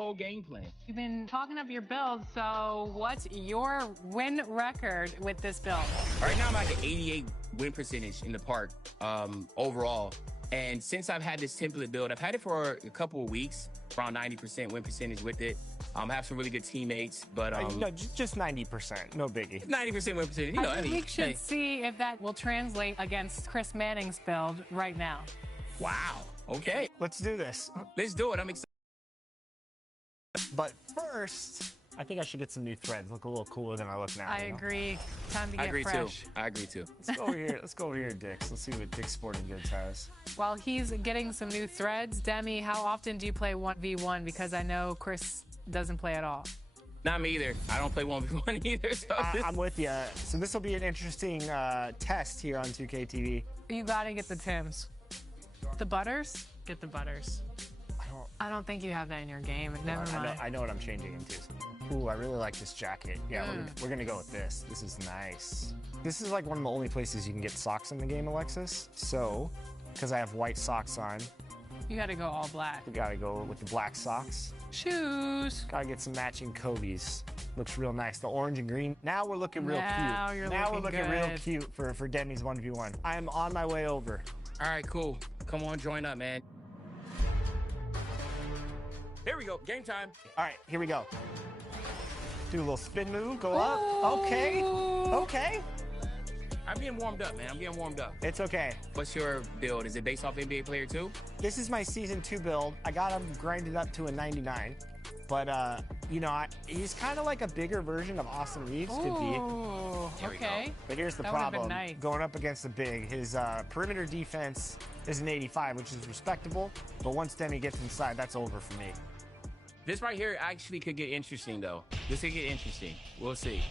whole game plan. You've been talking up your build, so what's your win record with this build? Right now, I'm like an 88 win percentage in the park overall. And since I've had this template build, I've had it for a couple of weeks, around 90% win percentage with it. I have some really good teammates, but no, just 90%, no biggie. 90% win percentage. You know, I think we should see if that will translate against Chris Manning's build right now. Wow. Okay. Let's do this. Let's do it. I'm excited. But first, I think I should get some new threads. Look a little cooler than I look now. I agree. Time to get I agree fresh. too. I agree too. Let's go over here. Let's go over here, Dick's. Let's see what Dick's Sporting Goods has. While he's getting some new threads, Demi, how often do you play 1v1? Because I know Chris doesn't play at all. Not me either. I don't play 1v1 either. So I'm with you. So this will be an interesting test here on 2K TV. You gotta get the Tims. The Butters? Get the Butters. I don't think you have that in your game. Never mind. I know what I'm changing into. Ooh, I really like this jacket. Yeah, we're gonna go with this. This is nice. This is like one of the only places you can get socks in the game, Alexis. So, because I have white socks on, you gotta go all black. we gotta go with the black socks. Shoes. Gotta get some matching Kobe's. Looks real nice. The orange and green. Now we're looking real cute. Now we're looking real cute for Demi's 1v1. I am on my way over. All right, cool. Come on, join up, man. Here we go. Game time. All right, here we go. Do a little spin move, go up. Okay. Okay. I'm getting warmed up, man. I'm getting warmed up. It's okay. What's your build? Is it based off NBA Player 2? This is my Season 2 build. I got him grinded up to a 99. But, you know, he's kind of like a bigger version of Austin Reeves could be. Okay. But here's the problem. Nice. Going up against the big, his perimeter defense is an 85, which is respectable. But once Demi gets inside, that's over for me. This right here actually could get interesting, though. This could get interesting. We'll see.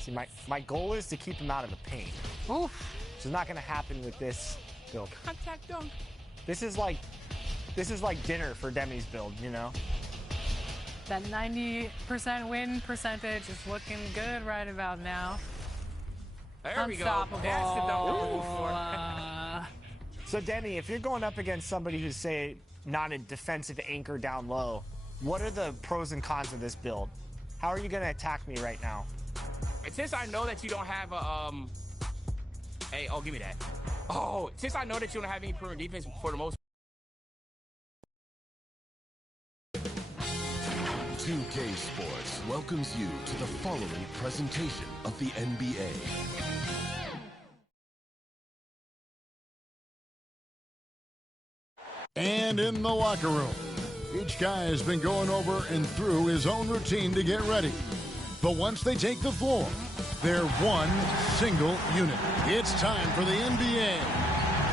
See, my goal is to keep him out of the paint. Oof. Which is not going to happen with this build. Contact dunk. This is like dinner for Demi's build, you know? That 90% win percentage is looking good right about now. There we go. Unstoppable. That's the dunk. So, Demi, if you're going up against somebody who's, say, not a defensive anchor down low, what are the pros and cons of this build? How are you going to attack me right now? Since I know that you don't have a, hey, oh, give me that. Oh, since I know that you don't have any perimeter defense for the most 2K Sports welcomes you to the following presentation of the NBA. And in the locker room, each guy has been going over and through his own routine to get ready. But once they take the floor, they're one single unit. It's time for the NBA,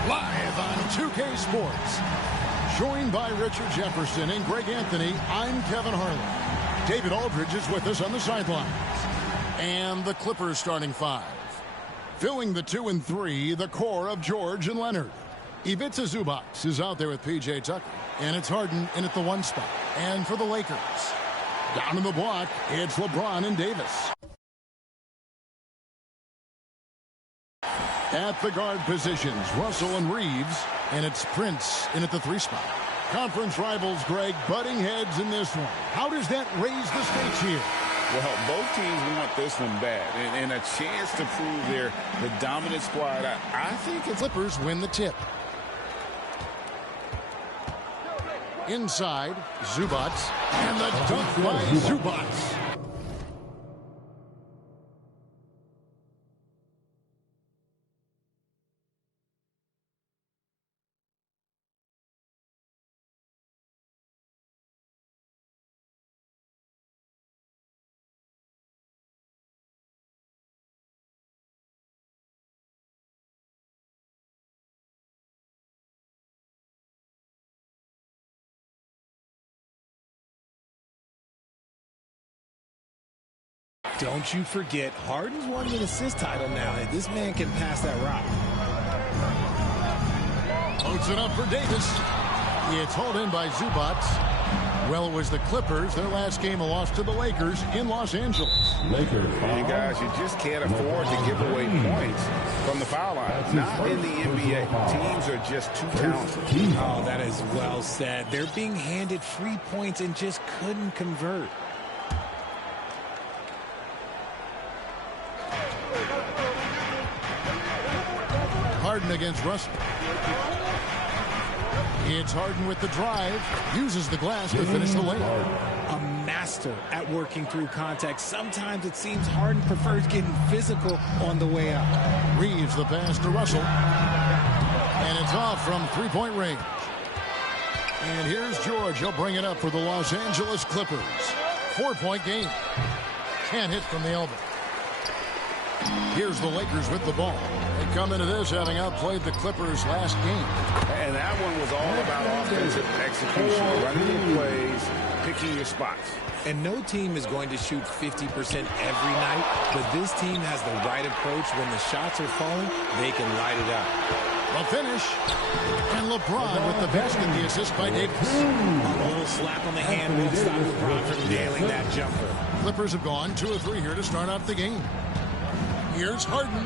live on 2K Sports. Joined by Richard Jefferson and Greg Anthony, I'm Kevin Harlan. David Aldridge is with us on the sidelines. And the Clippers starting five. Filling the 2 and 3, the core of George and Leonard. Ivica Zubac is out there with P.J. Tucker. And it's Harden in at the 1 spot. And for the Lakers, down in the block, it's LeBron and Davis. At the guard positions, Russell and Reeves. And it's Prince in at the 3 spot. Conference rivals, Greg, butting heads in this one. How does that raise the stakes here? Well, both teams want this one bad, and a chance to prove they're the dominant squad. I think the Clippers win the tip. Inside, Zubac, and the dunk by Zubac. Don't you forget, Harden's won an assist title now. This man can pass that rock. Loads it up for Davis. It's hauled in by Zubac. Well, it was the Clippers. Their last game, a loss to the Lakers in Los Angeles. You guys, you just can't afford to give away points from the foul line. Not in the NBA. Teams are just too talented. Oh, that is well said. They're being handed free points and just couldn't convert. Harden against Russell. It's Harden with the drive. Uses the glass to finish the layup. A master at working through contact. Sometimes it seems Harden prefers getting physical on the way up. Reeves the pass to Russell. And it's off from three-point range. And here's George. He'll bring it up for the Los Angeles Clippers. 4-point game. Can't hit from the elbow. Here's the Lakers with the ball. They come into this having outplayed the Clippers last game. And that one was all about offensive execution, running your plays, picking your spots. And no team is going to shoot 50% every night, but this team has the right approach. When the shots are falling, they can light it up. The finish. And LeBron with the basket, the assist by Davis. A little slap on the hand won't stop LeBron from nailing that jumper. Clippers have gone 2 of 3 here to start out the game. Here's Harden.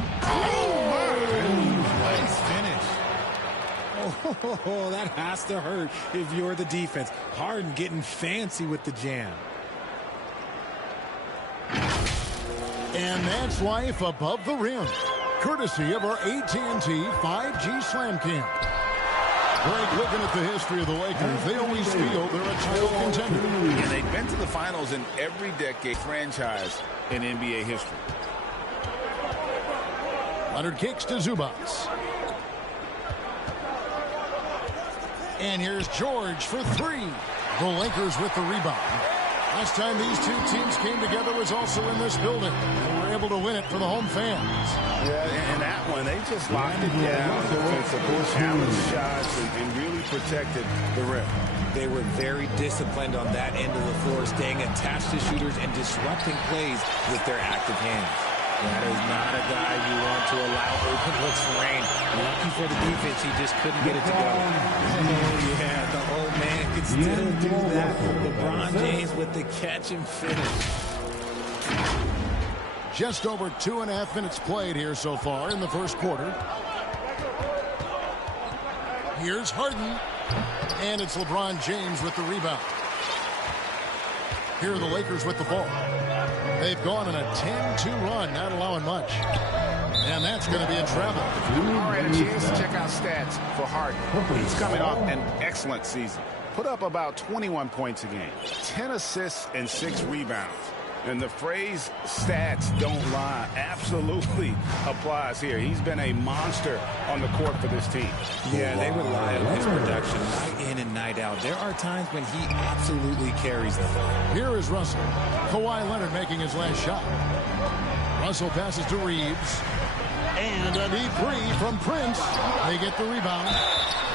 Nice finish. Oh, that has to hurt if you're the defense. Harden getting fancy with the jam. And that's life above the rim. Courtesy of our AT&T 5G Slam Cam. Greg, looking at the history of the Lakers, they always feel they're a title contender. And they've been to the finals in every decade franchise in NBA history. Leonard kicks to Zubac. And here's George for 3. The Lakers with the rebound. Last time these two teams came together was also in this building. They were able to win it for the home fans. Yeah, and that one, they just locked it down. Defensive challenge shots and really protected the rim. They were very disciplined on that end of the floor, staying attached to shooters and disrupting plays with their active hands. That is not a guy you want to allow open looks to rain. Lucky for the defense, he just couldn't get it to go. Oh, yeah, the old man could still do that. LeBron James with the catch and finish. Just over 2.5 minutes played here so far in the first quarter. Here's Harden. And it's LeBron James with the rebound. Here are the Lakers with the ball. They've gone on a 10-2 run, not allowing much. And that's going to be a travel. All right, a chance to check out stats for Harden. He's coming off an excellent season. Put up about 21 points a game, 10 assists and 6 rebounds. And the phrase stats don't lie absolutely applies here. He's been a monster on the court for this team. Yeah, they rely on his production night in and night out. There are times when he absolutely carries them. Here is Russell. Kawhi Leonard making his last shot. Russell passes to Reeves. And a deep three from Prince. They get the rebound.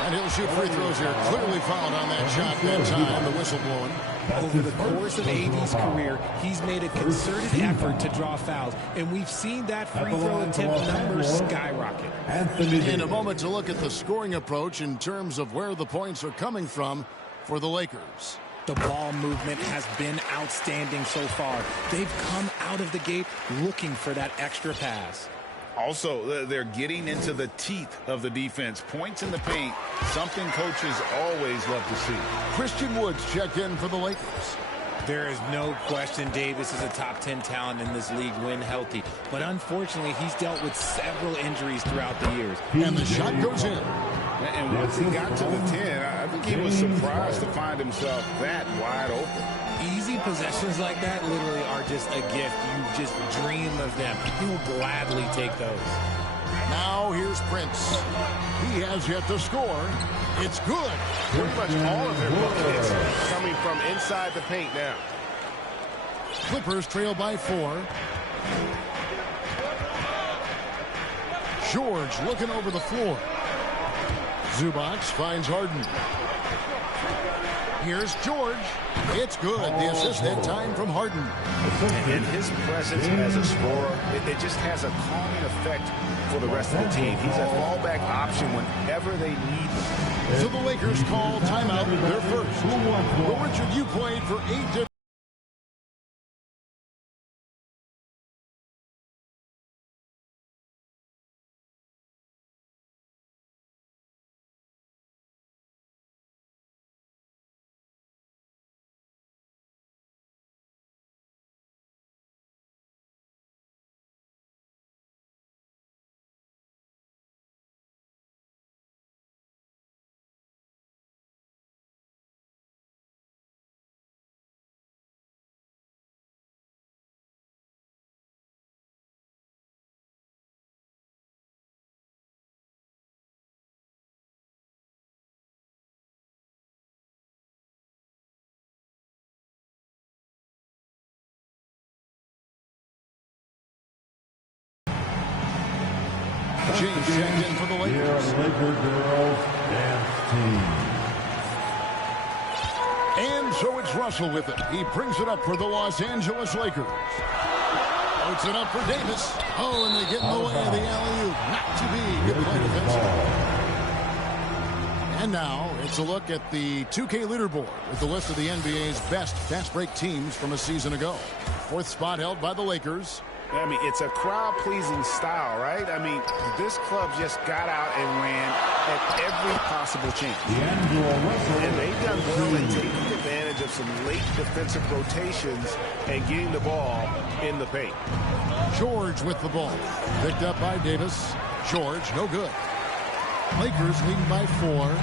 And he'll shoot free throws here. Clearly fouled on that shot that time. The whistle blowing. Over the course of AD's career, he's made a concerted effort to draw fouls, and we've seen that free throw attempt numbers skyrocket. In a moment to look at the scoring approach in terms of where the points are coming from for the Lakers. The ball movement has been outstanding so far. They've come out of the gate looking for that extra pass. Also, they're getting into the teeth of the defense. Points in the paint, something coaches always love to see. Christian Woods checked in for the Lakers. There is no question Davis is a top 10 talent in this league when healthy. But unfortunately, he's dealt with several injuries throughout the years. And the shot goes in. And once he got to the 10, I think he was surprised to find himself that wide open. Easy possessions like that literally are just a gift. You just dream of them. He will gladly take those. Now here's Prince. He has yet to score. It's good. Pretty much all of their buckets coming from inside the paint now. Clippers trail by 4. George looking over the floor. Zubac finds Harden. Here's George. It's good. The assist that time from Harden. And his presence as a scorer, it just has a calming effect for the rest of the team. He's a fallback option whenever they need him. So the Lakers call timeout, their first. Well, Richard, you played for 8 different James checked in for the Lakers. Laker girls dance team. And so it's Russell with it. He brings it up for the Los Angeles Lakers. Puts it up for Davis. Oh, and they get in the way of the alley-oop. Not to be. Good play defensively. And now it's a look at the 2K leaderboard with the list of the NBA's best fast break teams from a season ago. Fourth spot held by the Lakers. I mean, it's a crowd-pleasing style, right? I mean, this club just got out and ran at every possible chance. And they've done well in taking advantage of some late defensive rotations and getting the ball in the paint. George with the ball. Picked up by Davis. George, no good. Lakers leading by 4.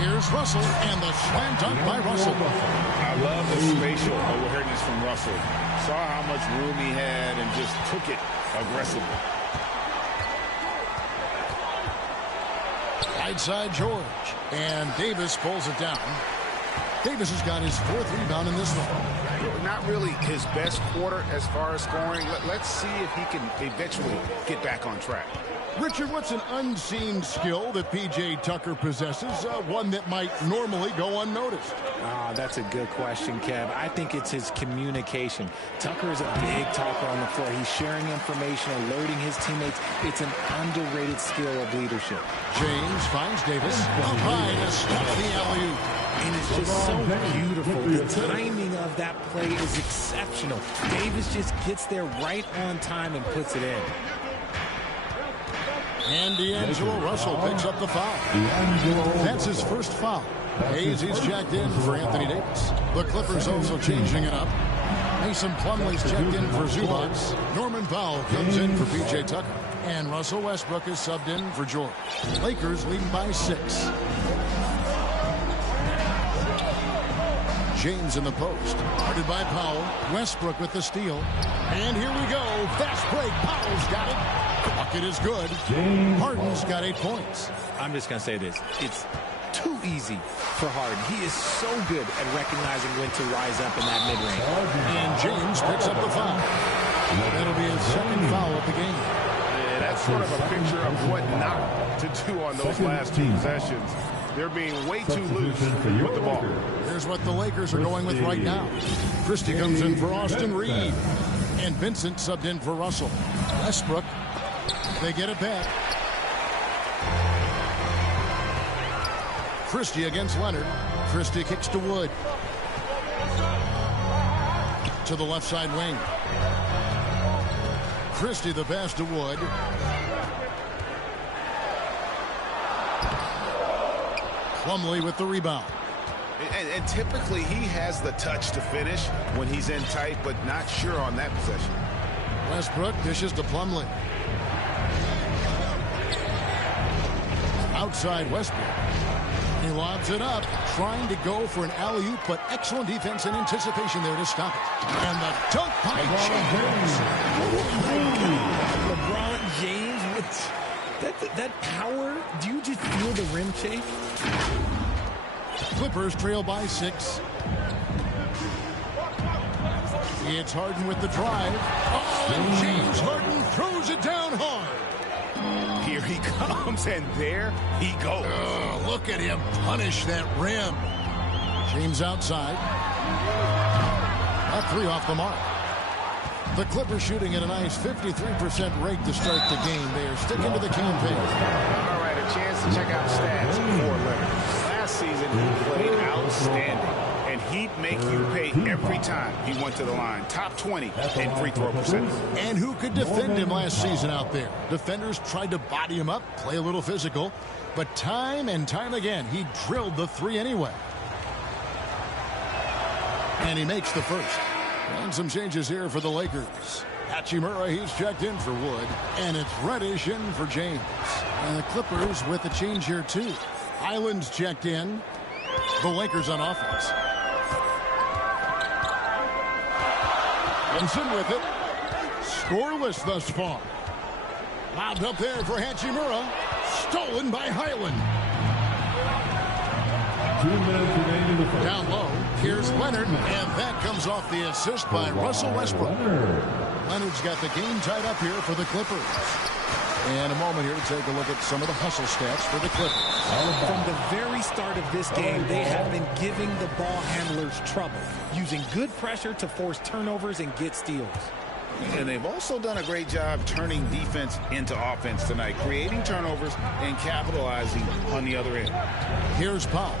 Here's Russell, and the slam dunk by Russell. I love the spatial awareness from Russell. Saw how much room he had and just took it aggressively. Right side George, and Davis pulls it down. Davis has got his 4th rebound in this one. Not really his best quarter as far as scoring. Let's see if he can eventually get back on track. Richard, what's an unseen skill that P.J. Tucker possesses, one that might normally go unnoticed? That's a good question, Kev. I think it's his communication. Tucker is a big talker on the floor. He's sharing information, alerting his teammates. It's an underrated skill of leadership. James finds Davis. Up high to stop the alley-oop. And it's just so beautiful. The timing of that play is exceptional. Davis just gets there right on time and puts it in. And D'Angelo Russell picks up the foul. That's his first foul. Hayes, he's checked in for Anthony Davis. The Clippers also changing it up. Mason Plumlee's checked in for Zubac. Norman Powell comes in for P.J. Tucker. And Russell Westbrook is subbed in for George. Lakers leading by 6. James in the post. Guarded by Powell. Westbrook with the steal. And here we go. Fast break. Powell's got it. Bucket is good. Harden's got 8 points. I'm just going to say this. It's too easy for Harden. He is so good at recognizing when to rise up in that mid-range. And James picks up the foul. That'll be his 2nd foul of the game. Yeah, that's sort of a picture of what not to do on those last 2 possessions. They're being way too loose with the ball. Here's what the Lakers are going with right now. Christie comes in for Austin Reed. And Vincent subbed in for Russell. Westbrook. They get it back. Christie against Leonard. Christie kicks to Wood. To the left side wing. Christie the pass to Wood. Plumlee with the rebound. And typically he has the touch to finish when he's in tight, but not sure on that possession. Westbrook dishes to Plumlee. Outside Westbrook. He lobs it up, trying to go for an alley-oop, but excellent defense and anticipation there to stop it. And the dunk by James. LeBron James with that power. Do you just feel the rim shake? Clippers trail by 6. It's Harden with the drive. Oh, and James Harden throws it down hard. Here he comes, and there he goes. Oh, look at him punish that rim. James outside. A 3 off the mark. The Clippers shooting at a nice 53% rate to start the game. They are sticking to the campaign. All right, a chance to check out stats for Leonard. Last season, he played outstanding, and he'd make you pay every time he went to the line. Top 20 in free throw percentage. And who could defend him last season out there? Defenders tried to body him up, play a little physical, but time and time again, he drilled the 3 anyway. And he makes the first. And some changes here for the Lakers. Hachimura, he's checked in for Wood. And it's Reddish in for James. And the Clippers with a change here, too. Island's checked in. The Lakers on offense. Benson with it. Scoreless thus far. Lobbed up there for Hachimura. Stolen by Highland. 2 minutes remaining in the first. Down low. Here's Leonard. And that comes off the assist by Russell Westbrook. Leonard's got the game tied up here for the Clippers. And a moment here to take a look at some of the hustle stats for the Clippers. From the very start of this game, they have been giving the ball handlers trouble, using good pressure to force turnovers and get steals. And they've also done a great job turning defense into offense tonight, creating turnovers and capitalizing on the other end. Here's Pop.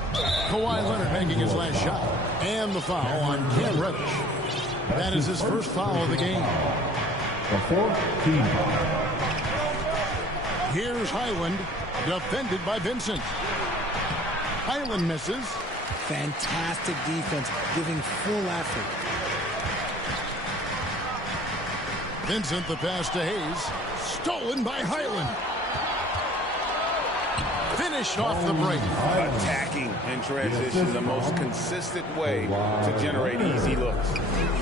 Kawhi Leonard making his last shot. And the foul on Cam Reddish. That is his first foul of the game. The fourth team foul. Here's Highland, defended by Vincent. Highland misses. Fantastic defense, giving full effort. Vincent, the pass to Hayes. Stolen by Highland. Finished off the break. Attacking in transition, the most consistent way to generate easy looks.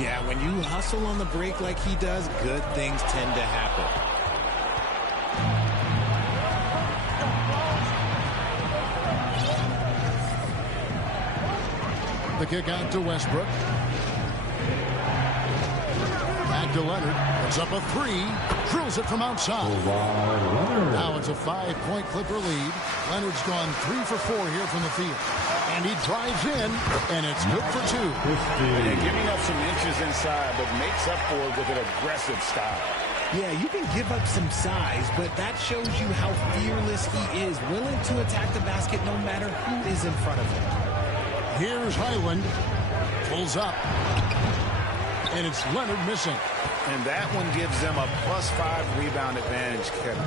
Yeah, when you hustle on the break like he does, good things tend to happen. The kick out to Westbrook. Back to Leonard. Puts up a three. Drills it from outside. Now it's a 5-point Clipper lead. Leonard's gone 3 for 4 here from the field. And he drives in, and it's good for 2. Yeah, giving up some inches inside, but makes up for it with an aggressive style. Yeah, you can give up some size, but that shows you how fearless he is, willing to attack the basket no matter who is in front of him. Here's Highland. Pulls up. And it's Leonard missing. And that one gives them a +5 rebound advantage, Kevin.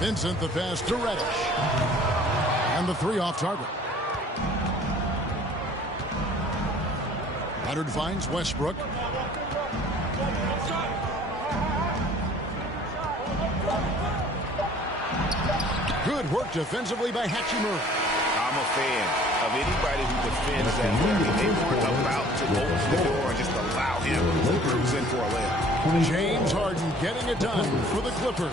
Vincent, the pass to Reddish. And the 3 off target. Leonard finds Westbrook. Good work defensively by Hachimura. I'm a fan of anybody who defends that way. They weren't about to open the door and just allow him to cruise in for a layup. James Harden getting it done for the Clippers.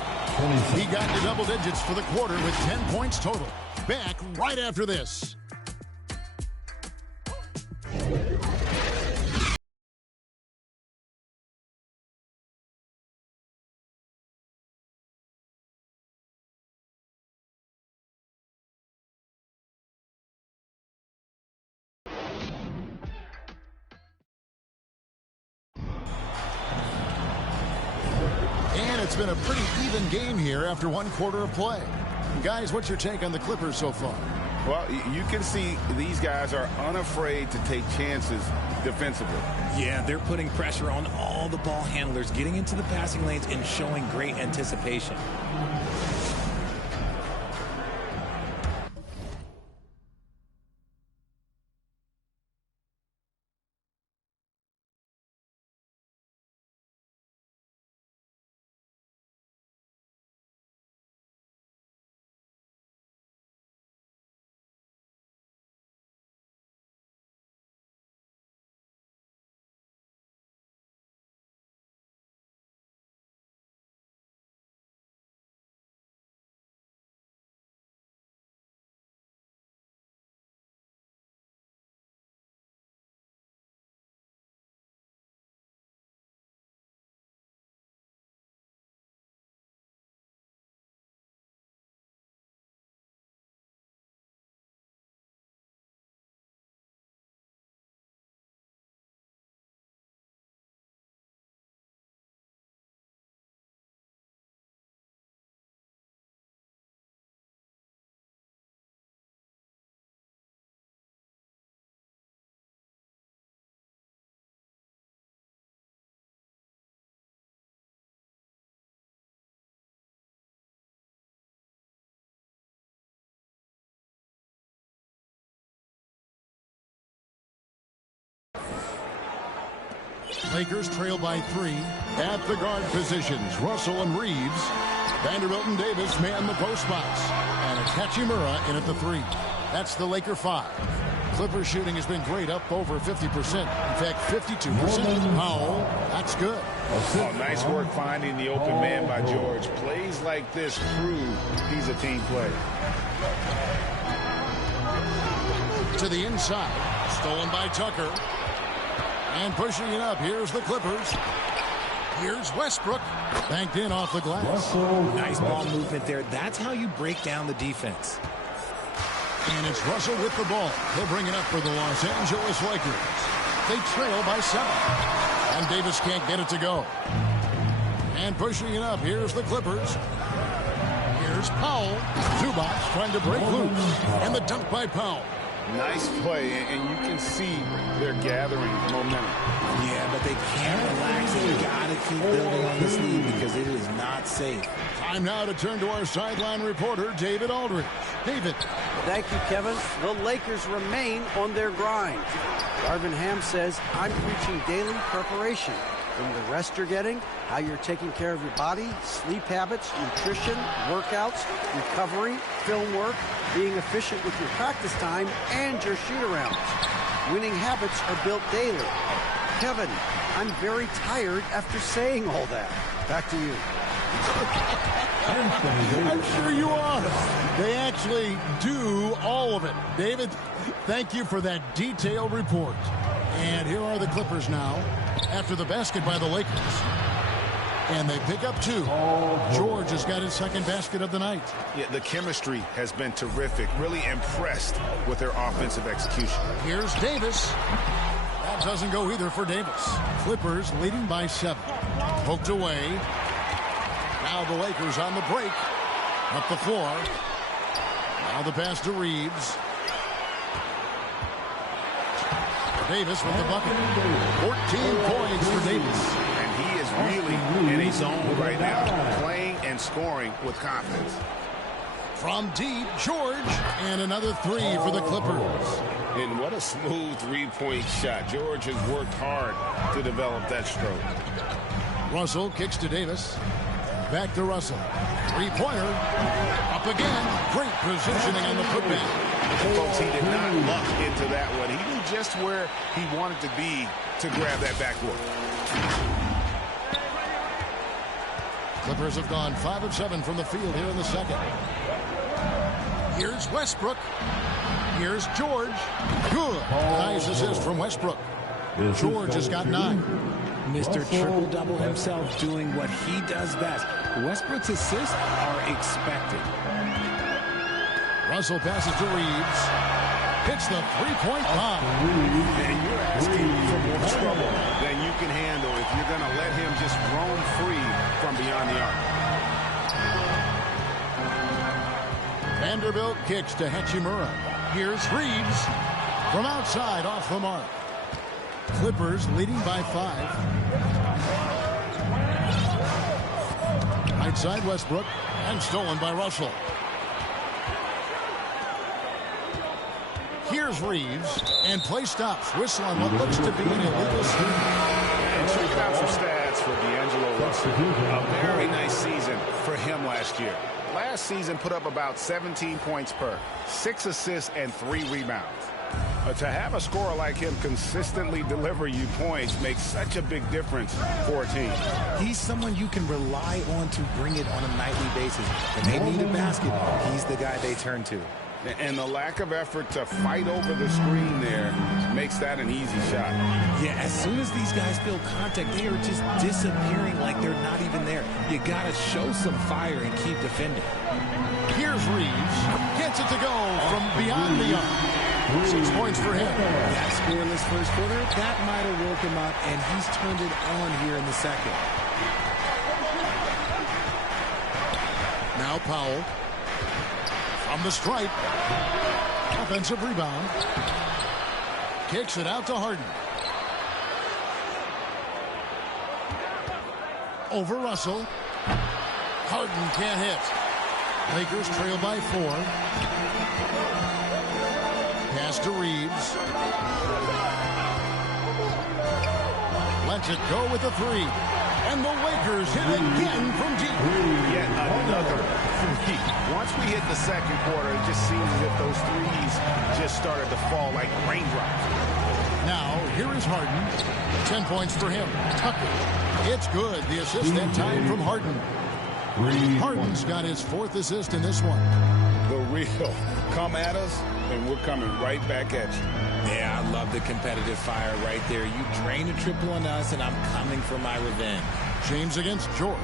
He got to double digits for the quarter with 10 points total. Back right after this. And it's been a pretty even game here after 1 quarter of play. Guys, what's your take on the Clippers so far? Well, you can see these guys are unafraid to take chances defensively. Yeah, they're putting pressure on all the ball handlers, getting into the passing lanes and showing great anticipation. Lakers trail by 3. At the guard positions, Russell and Reeves. Vanderbilt and Davis man the post box. And it's Hachimura in at the 3. That's the Laker 5. Clippers shooting has been great, up over 50%. In fact, 52%. Powell, that's good. Oh, nice work finding the open man by George. Plays like this prove he's a team player. To the inside. Stolen by Tucker. And pushing it up, here's the Clippers. Here's Westbrook. Banked in off the glass. Nice ball movement there. That's how you break down the defense. And it's Russell with the ball. He'll bring it up for the Los Angeles Lakers. They trail by 7. And Davis can't get it to go. And pushing it up, here's the Clippers. Here's Powell. Zubac trying to break loose. And the dunk by Powell. Nice play, and you can see they're gathering momentum. Yeah, but they can't relax. They got to keep building on this lead because it is not safe. Time now to turn to our sideline reporter, David Aldridge. David. Thank you, Kevin. The Lakers remain on their grind. Darvin Ham says, I'm preaching daily preparation. From the rest you're getting, how you're taking care of your body, sleep habits, nutrition, workouts, recovery, film work, being efficient with your practice time, and your shoot-arounds. Winning habits are built daily. Kevin, I'm very tired after saying all that. Back to you. I'm sure you are. They actually do all of it. David, thank you for that detailed report. And here are the Clippers now after the basket by the Lakers. And they pick up 2. George has got his second basket of the night. Yeah, the chemistry has been terrific. Really impressed with their offensive execution. Here's Davis. That doesn't go either for Davis. Clippers leading by 7. Poked away. Now the Lakers on the break. Up the floor. Now the pass to Reeves. Davis with the bucket. 14 points for Davis. And he is really in a zone right now, playing and scoring with confidence. From deep, George, and another 3 for the Clippers. And what a smooth three-point shot. George has worked hard to develop that stroke. Russell kicks to Davis. Back to Russell. 3-pointer. Up again. Great positioning on the putback. Folks, he did not luck into that one. He knew just where he wanted to be to grab that backboard. Clippers have gone 5 of 7 from the field here in the second. Here's Westbrook. Here's George. Good. Nice assist from Westbrook. George has got 9. Mr. Triple-Double himself doing what he does best. Westbrook's assists are expected. Russell passes to Reeves. Hits the 3-point bomb. And you're asking for more trouble than you can handle if you're going to let him just roam free from beyond the arc. Vanderbilt kicks to Hachimura. Here's Reeves. From outside, off the mark. Clippers leading by 5. Right side Westbrook. And stolen by Russell. Here's Reeves, and play stops. Whistle on what looks to be an illegal steal. And checking out some stats for D'Angelo Russell. A very nice season for him last year. Last season put up about 17 points per, 6 assists, and 3 rebounds. To have a scorer like him consistently deliver you points makes such a big difference for a team. He's someone you can rely on to bring it on a nightly basis. When they need a basket, he's the guy they turn to. And the lack of effort to fight over the screen there makes that an easy shot. Yeah, as soon as these guys feel contact, they are just disappearing like they're not even there. You got to show some fire and keep defending. Here's Reeves. Gets it to go from beyond the arc. 6 points for him. That scoreless first quarter, that might have woke him up, and he's turned it on here in the second. Now Powell. From the stripe. Offensive rebound. Kicks it out to Harden. Over Russell. Harden can't hit. Lakers trail by 4. Pass to Reeves. Lets it go with a 3. And the Lakers hit again from deep. Yet another 3. Once we hit the second quarter, it just seems as if those threes just started to fall like raindrops. Now, here is Harden. 10 points for him. Tucker. It's good. The assist that time from Harden. Harden's got his 4th assist in this one. The real. Come at us, and we're coming right back at you. Yeah, I love the competitive fire right there. You drain a triple on us, and I'm coming for my revenge. James against George.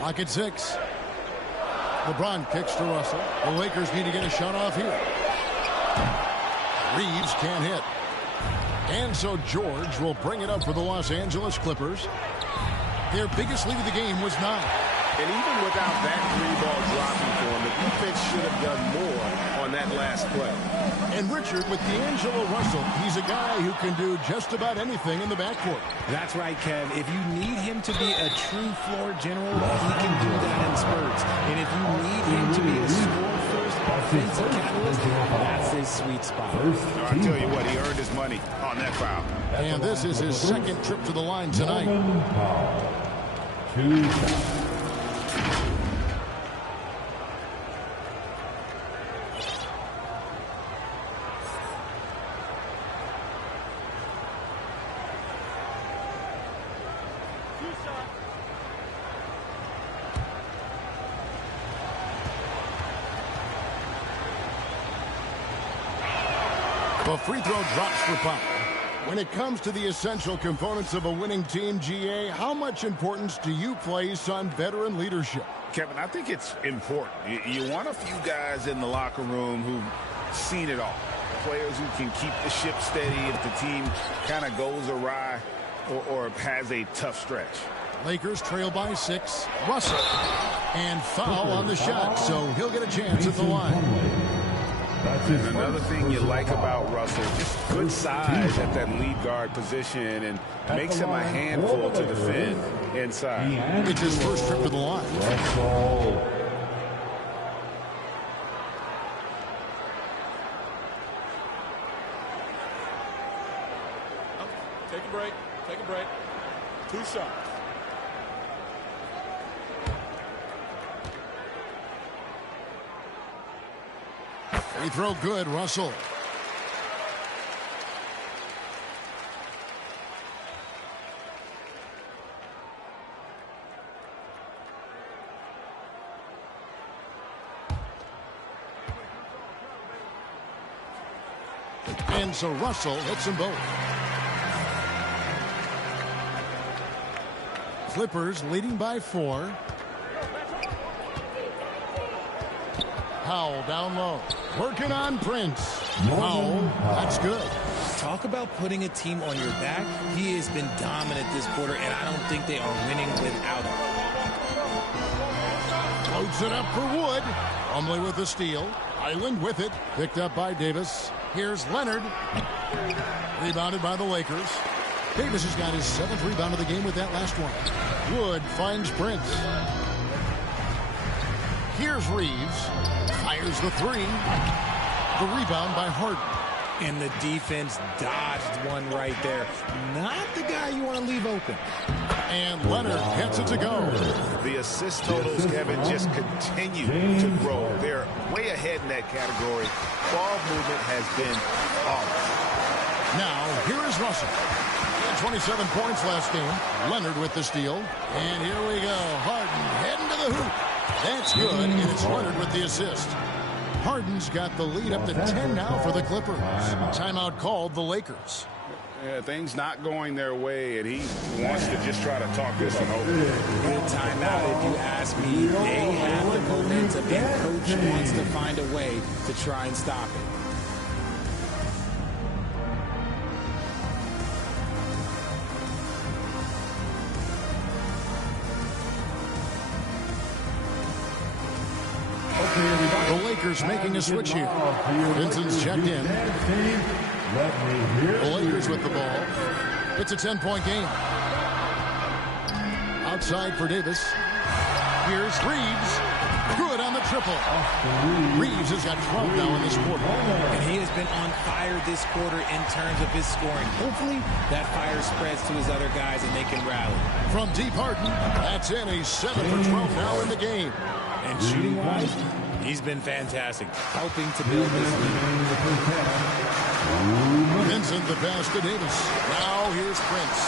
Lock at 6. LeBron kicks to Russell. The Lakers need to get a shot off here. Reeves can't hit. And so George will bring it up for the Los Angeles Clippers. Their biggest lead of the game was 9. And even without that 3-ball dropping for him, the defense should have done more on that last play. And Richard, with D'Angelo Russell, he's a guy who can do just about anything in the backcourt. That's right, Kev. If you need him to be a true floor general, he can do that in spurts. And if you need him to be a score-first offensive catalyst, that's his sweet spot. I tell you what, he earned his money on that foul. And this is his second trip to the line tonight. 2 shots. The free throw drops for Powell. When it comes to the essential components of a winning team, GA, how much importance do you place on veteran leadership? Kevin, I think it's important. You want a few guys in the locker room who've seen it all. Players who can keep the ship steady if the team kind of goes awry or has a tough stretch. Lakers trail by 6. Russell. And foul on the shot, so he'll get a chance at the line. And another thing you like about Russell, just good size at that lead guard position and makes him a handful to defend inside. It's his first trip to the line. Russell. Take a break. Take a break. 2 shots. Free throw good, Russell. And so Russell hits them both. Clippers leading by 4. Powell down low. Working on Prince. Powell, that's good. Talk about putting a team on your back. He has been dominant this quarter, and I don't think they are winning without him. Floats it up for Wood. Plumlee with the steal. Island with it. Picked up by Davis. Here's Leonard. Rebounded by the Lakers. Davis has got his 7th rebound of the game with that last one. Wood finds Prince. Here's Reeves. Fires the 3. The rebound by Harden. And the defense dodged one right there. Not the guy you want to leave open. And Leonard gets it to go. The assist totals, Kevin, just continue to grow. They're way ahead in that category. Ball movement has been flawless. Now, here is Russell. He had 27 points last game. Leonard with the steal. And here we go. Harden heading to the hoop. That's good, and it's Leonard with the assist. Harden's got the lead up to 10 now for the Clippers. Timeout called the Lakers. Yeah, things not going their way, and he wants to just try to talk this one over. Good timeout, if you ask me. They have the momentum, and coach wants to find a way to try and stop it. The Lakers making a switch here. Vincent's checked in. The Lakers with the ball. It's a 10-point game. Outside for Davis. Here's Reeves. Good on the triple. Reeves has got 12 now in this quarter. And he has been on fire this quarter in terms of his scoring. Hopefully that fire spreads to his other guys and they can rally. From deep Harden, that's in. He's 7 for 12 now in the game. And shooting-wise, he's been fantastic, helping to build this lead. Vincent the pass to Davis. Now here's Prince.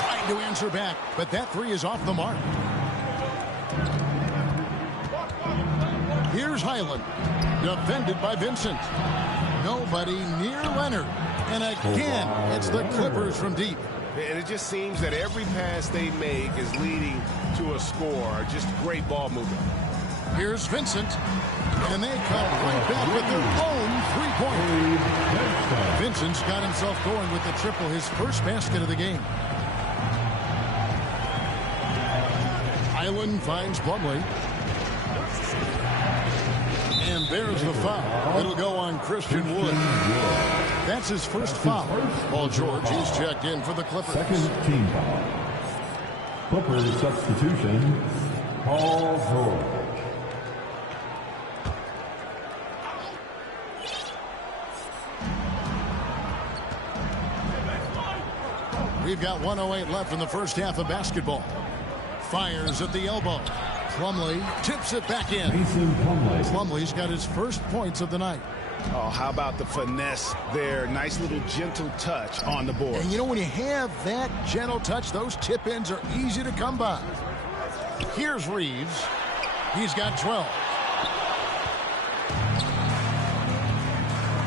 Trying to answer back, but that 3 is off the mark. Here's Highland. Defended by Vincent. Nobody near Leonard. And again, it's the Clippers from deep. And it just seems that every pass they make is leading to a score. Just great ball movement. Here's Vincent, and they come right back with their own three-pointer. Vincent's got himself going with the triple, his first basket of the game. Island finds Plumlee. And there's the foul. It'll go on Christian Wood. That's his first foul. Paul George, he's checked in for the Clippers. Second team foul. Clippers substitution, Paul George. We've got 1:08 left in the first half of basketball. Fires at the elbow. Plumlee tips it back in. Plumlee's got his first points of the night. Oh, how about the finesse there? Nice little gentle touch on the board. And you know, when you have that gentle touch, those tip-ins are easy to come by. Here's Reeves. He's got 12.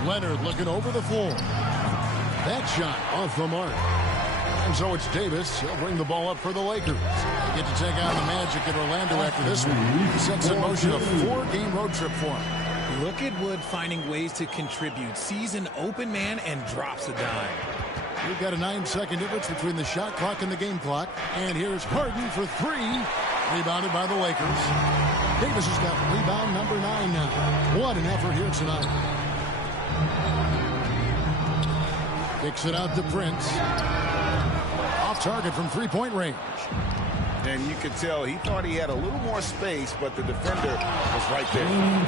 Leonard looking over the floor. That shot off the mark. And so it's Davis. He'll bring the ball up for the Lakers. They get to take on the Magic at Orlando after this one. Sets in motion a 4-game road trip for him. Look at Wood finding ways to contribute. Sees an open man and drops a dime. We've got a 9-second difference between the shot clock and the game clock. And here's Harden for 3. Rebounded by the Lakers. Davis has got rebound number 9 now. What an effort here tonight. Kicks it out to Prince. Off target from 3-point range. And you could tell he thought he had a little more space, but the defender was right there.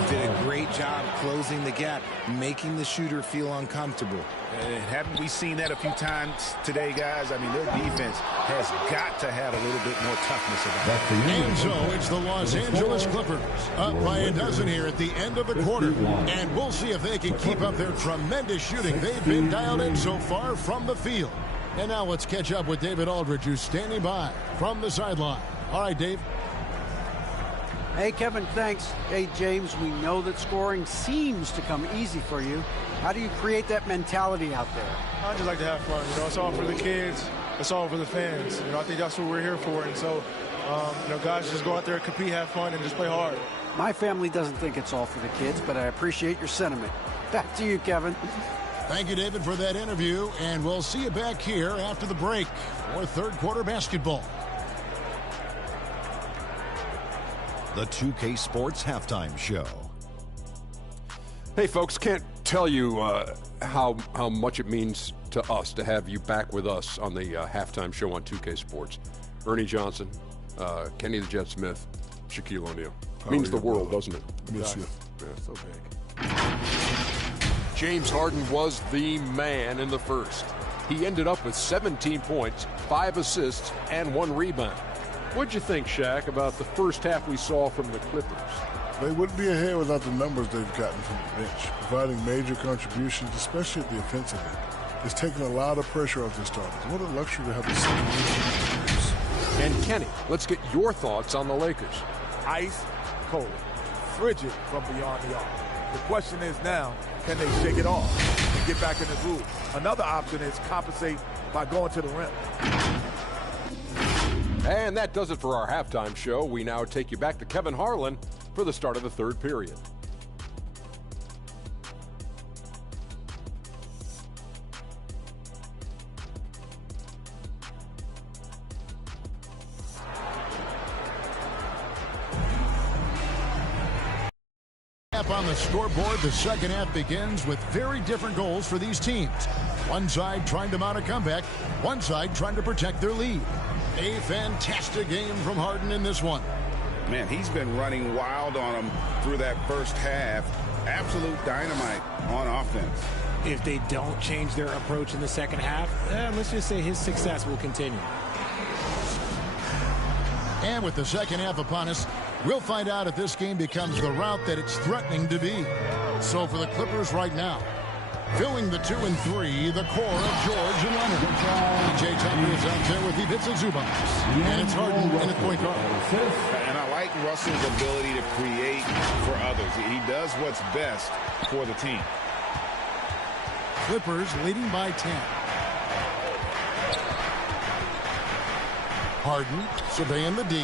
Did a great job closing the gap, making the shooter feel uncomfortable. And haven't we seen that a few times today, guys? I mean, their defense has got to have a little bit more toughness about it. And so it's the Los Angeles Clippers up by a dozen here at the end of the quarter. And we'll see if they can keep up their tremendous shooting. They've been dialed in so far from the field. And now let's catch up with David Aldridge, who's standing by from the sideline. All right, Dave. Hey, Kevin, thanks. Hey, James, we know that scoring seems to come easy for you. How do you create that mentality out there? I just like to have fun. You know, it's all for the kids. It's all for the fans. You know, I think that's what we're here for. And so, you know, guys, just go out there, compete, have fun, and just play hard. My family doesn't think it's all for the kids, but I appreciate your sentiment. Back to you, Kevin. Thank you, David, for that interview, and we'll see you back here after the break for third quarter basketball. The 2K Sports Halftime Show. Hey, folks, can't tell you how much it means to us to have you back with us on the halftime show on 2K Sports. Ernie Johnson, Kenny the Jet Smith, Shaquille O'Neal. Means the world, doesn't it? Miss you. Yeah, so big. James Harden was the man in the first. He ended up with 17 points, 5 assists, and 1 rebound. What'd you think, Shaq, about the first half we saw from the Clippers? They wouldn't be ahead without the numbers they've gotten from the bench, providing major contributions, especially at the offensive end. It's taken a lot of pressure off the starters. What a luxury to have the second. And Kenny, let's get your thoughts on the Lakers. Ice cold, frigid from beyond the arc. The question is now, can they shake it off and get back in the groove? Another option is compensate by going to the rim. And that does it for our halftime show. We now take you back to Kevin Harlan for the start of the third period. On the scoreboard, the second half begins with very different goals for these teams. One side trying to mount a comeback, one side trying to protect their lead. A fantastic game from Harden in this one. Man, he's been running wild on them through that first half. Absolute dynamite on offense. If they don't change their approach in the second half, let's just say his success will continue. And with the second half upon us, we'll find out if this game becomes the route that it's threatening to be. So for the Clippers right now, filling the 2 and 3, the core of George and Leonard. PJ Tucker is out there with Ivica Zubac. And it's Harden in the point guard. And I like Russell's ability to create for others. He does what's best for the team. Clippers leading by 10. Harden surveying the D.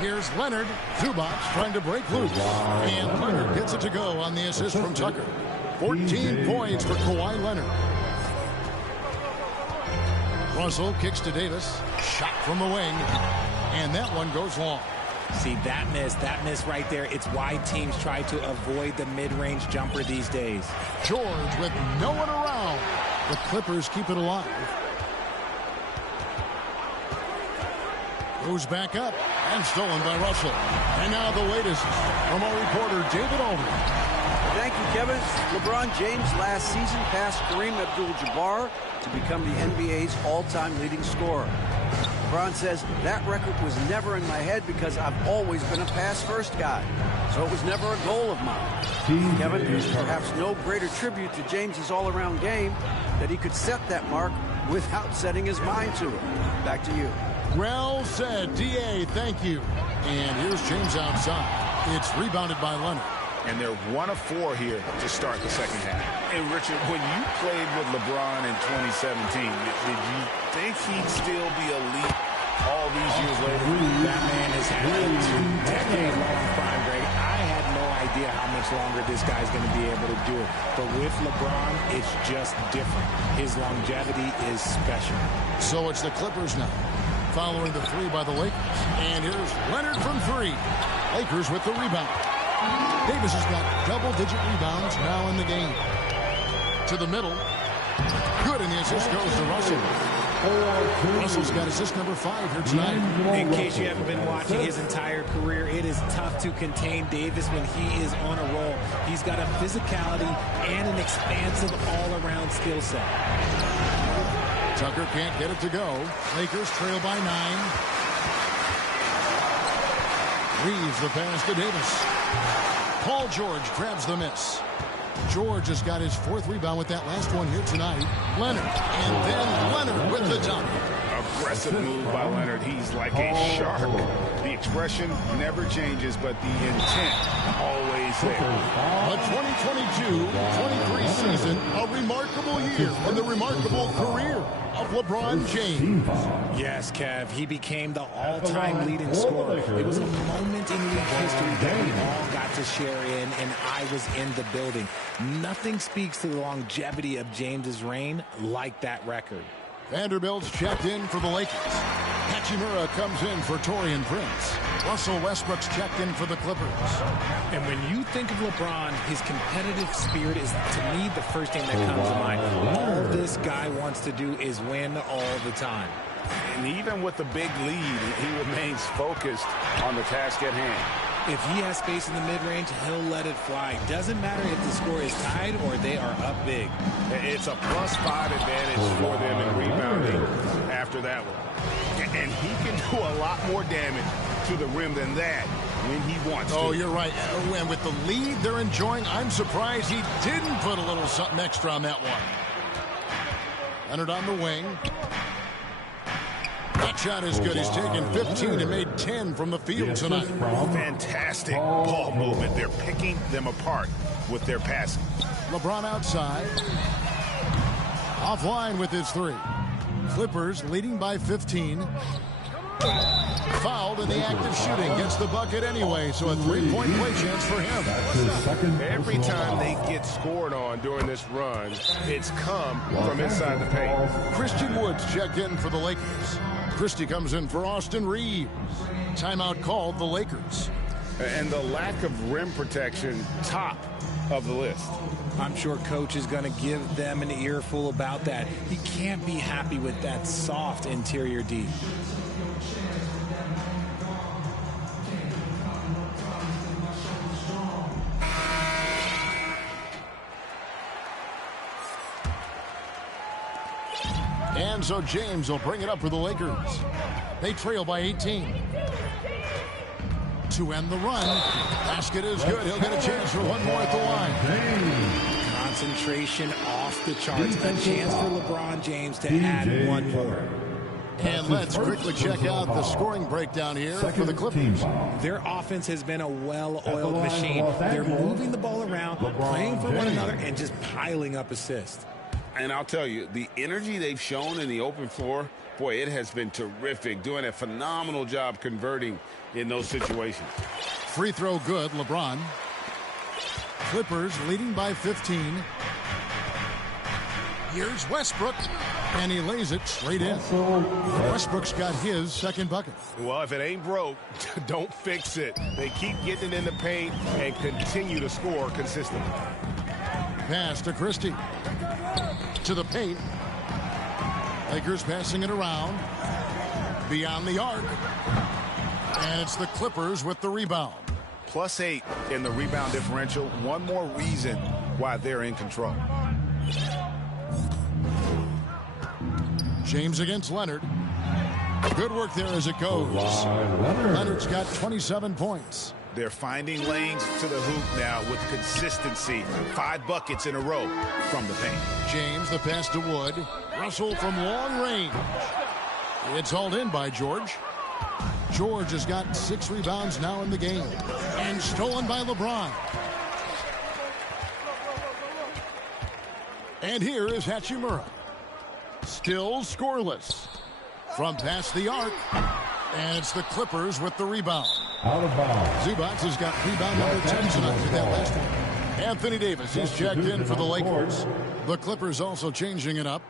Here's Leonard. Zubac trying to break loose. And Leonard gets it to go on the assist from Tucker. 14 points for Kawhi Leonard. Russell kicks to Davis. Shot from the wing. And that one goes long. See, that miss right there. It's why teams try to avoid the mid-range jumper these days. George with no one around. The Clippers keep it alive. Goes back up and stolen by Russell. And now the latest from our reporter, David Aldridge. Thank you, Kevin. LeBron James last season passed Kareem Abdul-Jabbar to become the NBA's all-time leading scorer. LeBron says, that record was never in my head because I've always been a pass-first guy. So it was never a goal of mine. Kevin, there's perhaps no greater tribute to James's all-around game that he could set that mark without setting his mind to it. Back to you. Well said, D.A., thank you. And here's James outside. It's rebounded by Leonard. And they're 1 of 4 here to start the second half. And Richard, when you played with LeBron in 2017, did you think he'd still be elite all these years later? That man has had a 2-decade-long prime break. I had no idea how much longer this guy's going to be able to do it. But with LeBron, it's just different. His longevity is special. So it's the Clippers now, following the 3 by the Lakers. And here's Leonard from 3. Lakers with the rebound. Davis has got double-digit rebounds now in the game. To the middle. Good, and the assist goes to Russell. Russell's got assist number 5 here tonight. In case you haven't been watching his entire career, it is tough to contain Davis when he is on a roll. He's got a physicality and an expansive all-around skill set. Tucker can't get it to go. Lakers trail by 9. Reeves the pass to Davis. Paul George grabs the miss. George has got his 4th rebound with that last one here tonight. Leonard, and then Leonard with the dunk. Aggressive move by Leonard. He's like a shark. The expression never changes, but the intent always there. A 2022-23 season, a remarkable year in the remarkable career of LeBron James. Yes, Kev, he became the all-time leading scorer. It was a moment in league history that we all got to share in, and I was in the building. Nothing speaks to the longevity of James's reign like that record. Vanderbilt's checked in for the Lakers. Hachimura comes in for Taurean Prince. Russell Westbrook's checked in for the Clippers. And when you think of LeBron, his competitive spirit is, to me, the first thing that comes to mind. All this guy wants to do is win all the time. And even with the big lead, he remains focused on the task at hand. If he has space in the mid-range, he'll let it fly. Doesn't matter if the score is tied or they are up big. It's a +5 advantage for them in rebounding after that one. And he can do a lot more damage to the rim than that when he wants to. Oh, you're right. And with the lead they're enjoying, I'm surprised he didn't put a little something extra on that one. Leonard on the wing. That shot is good. He's taken 15 and made 10 from the field tonight. Fantastic ball movement. They're picking them apart with their passing. LeBron outside. Offline with his 3. Clippers leading by 15. Fouled in the act of shooting. Gets the bucket anyway, so a 3-point play chance for him. Every time they get scored on during this run, it's come from inside the paint. Christian Woods checked in for the Lakers. Christie comes in for Austin Reeves. Timeout called the Lakers. And the lack of rim protection, top of the list. I'm sure coach is going to give them an earful about that. He can't be happy with that soft interior D. And so James will bring it up for the Lakers. They trail by 18. To end the run. Basket is good. He'll get a chance for one more at the line. Concentration off the charts. A chance for LeBron James to add one more. And let's quickly check out the scoring breakdown here for the Clippers. Their offense has been a well-oiled machine. They're moving the ball around, playing for one another, and just piling up assists. And I'll tell you, the energy they've shown in the open floor, boy, it has been terrific, doing a phenomenal job converting in those situations. Free throw good, LeBron. Clippers leading by 15. Here's Westbrook, and he lays it straight in. Westbrook's got his second bucket. Well, if it ain't broke, don't fix it. They keep getting it in the paint and continue to score consistently. Pass to Christie. To the paint. Lakers passing it around. Beyond the arc. And it's the Clippers with the rebound. +8 in the rebound differential. One more reason why they're in control. James against Leonard. Good work there as it goes. Leonard's got 27 points. They're finding lanes to the hoop now with consistency. 5 buckets in a row from the paint. James, the pass to Wood. Russell from long range. It's hauled in by George. George has got 6 rebounds now in the game. And stolen by LeBron. And here is Hachimura. Still scoreless. From past the arc. And it's the Clippers with the rebound. Out of bounds. Zubac has got rebound number 10 tonight with that last one. Anthony Davis, he's checked in for the Lakers. The Clippers also changing it up.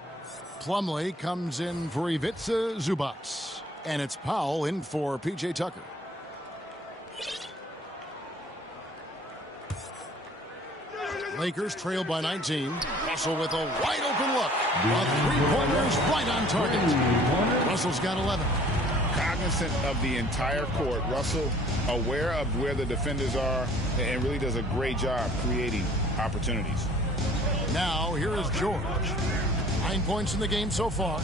Plumlee comes in for Ivica Zubac. And it's Powell in for P.J. Tucker. Lakers trail by 19. Russell with a wide open look. Three-pointers right on target. Russell's got 11. Cognizant of the entire court. Russell aware of where the defenders are and really does a great job creating opportunities. Now here is George. 9 points in the game so far.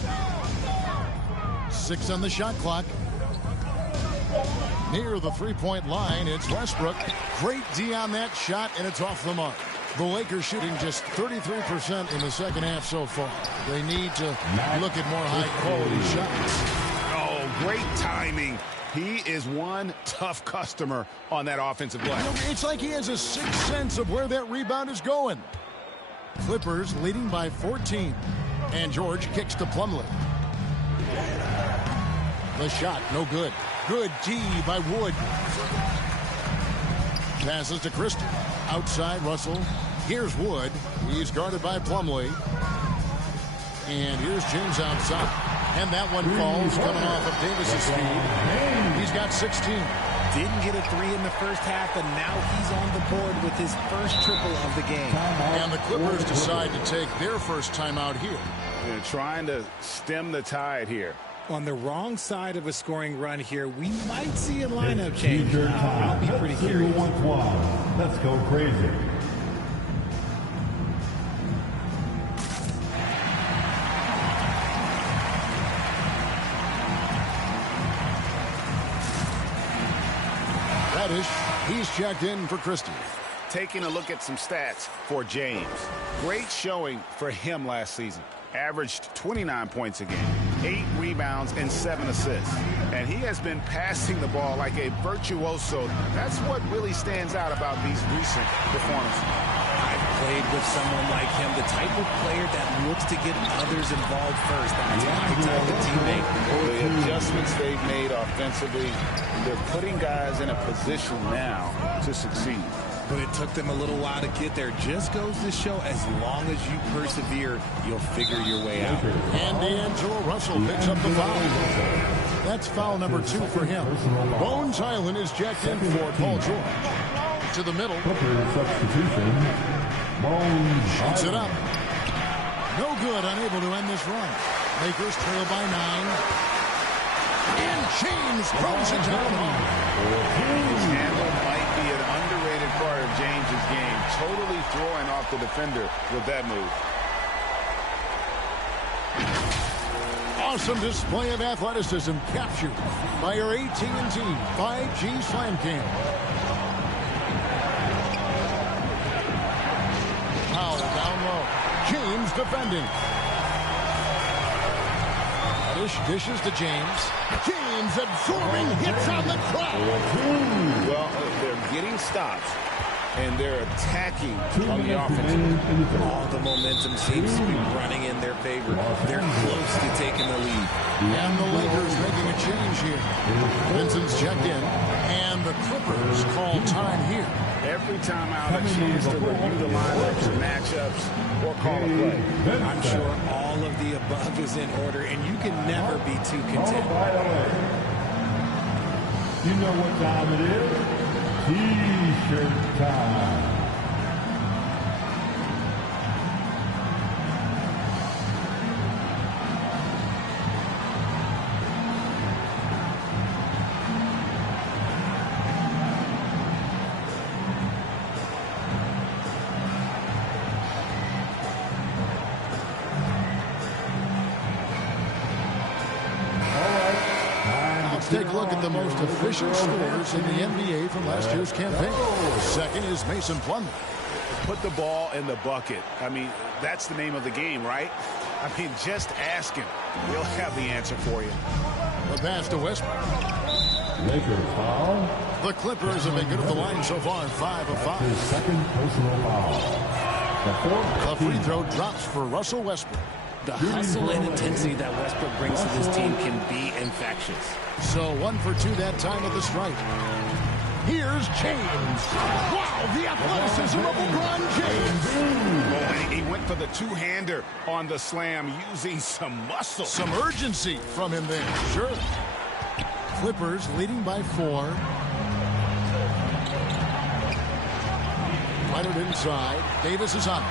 6 on the shot clock. Near the three-point line, it's Westbrook. Great D on that shot, and it's off the mark. The Lakers shooting just 33% in the second half so far. They need to look at more high-quality shots. Oh, great timing. He is one tough customer on that offensive glass. It's like he has a sixth sense of where that rebound is going. Clippers leading by 14. And George kicks to Plumlee. The shot, no good. Good D by Wood. Passes to Christie. Outside, Russell. Here's Wood. He's guarded by Plumlee. And here's James outside. And that one falls coming off of Davis's speed. He's got 16. Didn't get a 3 in the first half, and now he's on the board with his first triple of the game. And the Clippers decide to take their first timeout here. They're trying to stem the tide here. On the wrong side of a scoring run here, we might see a lineup change. I'll be pretty curious. Let's go crazy. Reddish, he's checked in for Christie. Taking a look at some stats for James. Great showing for him last season. Averaged 29 points a game, 8 rebounds, and 7 assists. And he has been passing the ball like a virtuoso. That's what really stands out about these recent performances. I've played with someone like him, the type of player that looks to get others involved first. That's my type of teammate. The adjustments they've made offensively, they're putting guys in a position now to succeed. But it took them a little while to get there. Just goes to show, as long as you persevere, you'll figure your way out. And D'Angelo Russell picks up the foul. That's foul number 2 for him. Bones Island is jacked in for Paul George. To the middle. Substitution. Shoots it up. No good, unable to end this run. Lakers trail by 9. And James throws it down. His handle might be an underrated part of James's game. Totally throwing off the defender with that move. Awesome display of athleticism captured by our AT&T 5G Slam Cam. Powell down low. James defending. Dishes to James. James absorbing hits on the track. Well, they're getting stops. and they're attacking on the offensive end. All the momentum seems to be running in their favor. They're close to taking the lead. And the Lakers making a change here. Vincent's checked in, and the Clippers call time here. Every time out, a chance to review the lineups, matchups, or call a play. I'm sure all of the above is in order, and you can never be too content. You know what time it is? T-shirt time. Take a look at the most efficient scorers in the NBA from last year's campaign. Second is Mason Plumlee. Put the ball in the bucket. I mean, that's the name of the game, right? I mean, just ask him. He'll have the answer for you. The pass to Westbrook. Lakers foul. The Clippers have been good at the line so far, 5 of 5. His second personal foul. The free throw drops for Russell Westbrook. The hustle and intensity that Westbrook brings to this team can be infectious. So 1 for 2 that time at the stripe. Here's James. Wow, the athleticism of LeBron James. Oh, and he went for the two-hander on the slam using some muscle. Some urgency from him there, sure. Clippers leading by 4. Leonard inside. Davis is on.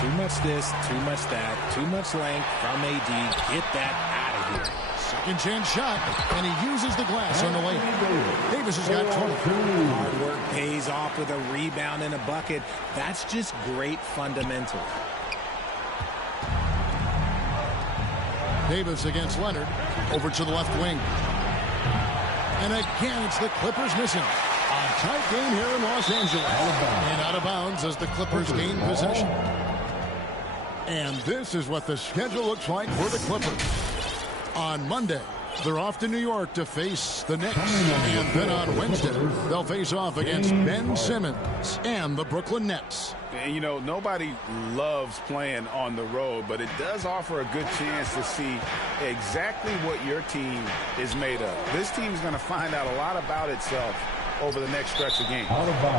Too much this, too much that, too much length from AD. Get that out of here. Second chance shot, and he uses the glass on the way. Davis has got 20. Hard work pays off with a rebound and a bucket. That's just great fundamentals. Davis against Leonard. Over to the left wing. And again, it's the Clippers missing. A tight game here in Los Angeles. And out of bounds as the Clippers gain possession. And this is what the schedule looks like for the Clippers. On Monday, they're off to New York to face the Knicks. And then on Wednesday, they'll face off against Ben Simmons and the Brooklyn Nets. And, you know, nobody loves playing on the road, but it does offer a good chance to see exactly what your team is made of. This team is going to find out a lot about itself over the next stretch of games.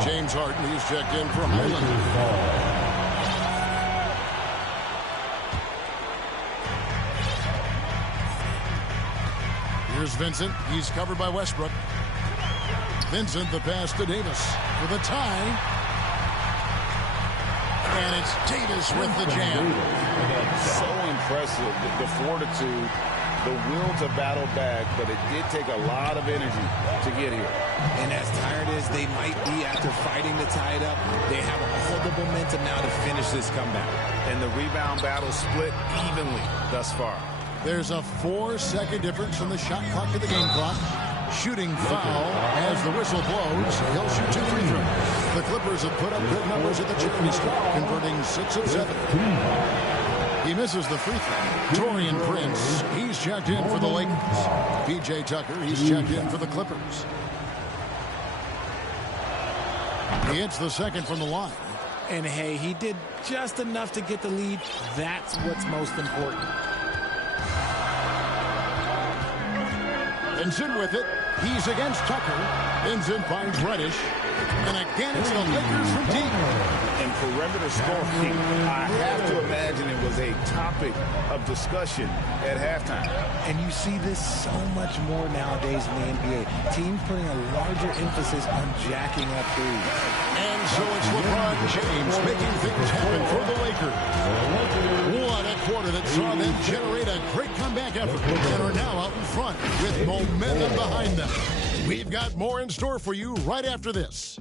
James Harden, he's checked in for Highland. Here's Vincent. He's covered by Westbrook. Vincent, the pass to Davis for the tie. And it's Davis with the jam. So impressive, the fortitude, the will to battle back, but it did take a lot of energy to get here. And as tired as they might be after fighting to tie it up, they have all the momentum now to finish this comeback. And the rebound battle split evenly thus far. There's a 4-second difference from the shot clock to the game clock. Shooting foul as the whistle blows. He'll shoot 2 free throws. The Clippers have put up good numbers at the charity stripe, converting 6 of 7. He misses the free throw. Taurean Prince, he's checked in for the Lakers. P.J. Tucker, he's checked in for the Clippers. He hits the second from the line. And hey, he did just enough to get the lead. That's what's most important. Vincent with it. He's against Tucker. Vincent finds Reddish. And again, it's the Lakers from deep. And perimeter scoring, I have to imagine it was a topic of discussion at halftime. And you see this so much more nowadays in the NBA. Teams putting a larger emphasis on jacking up threes. And so it's LeBron James making things happen for the Lakers. What a quarter that saw them generate a great comeback effort and are now out in front with momentum behind them. We've got more in store for you right after this.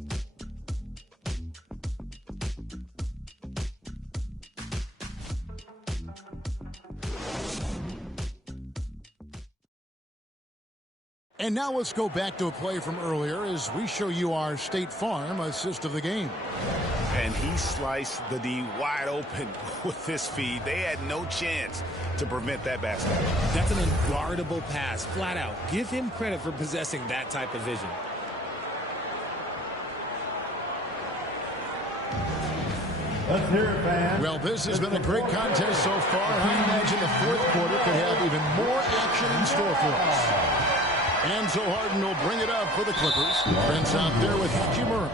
And now let's go back to a play from earlier as we show you our State Farm assist of the game. And he sliced the D wide open with this feed. They had no chance to prevent that basket. That's an unguardable pass, flat out. Give him credit for possessing that type of vision. Let's hear it, fans. Well, this has been a great contest so far. I imagine the fourth quarter could have even more action in store for us. Enzo Harden will bring it up for the Clippers. Prince out there with Hachimura.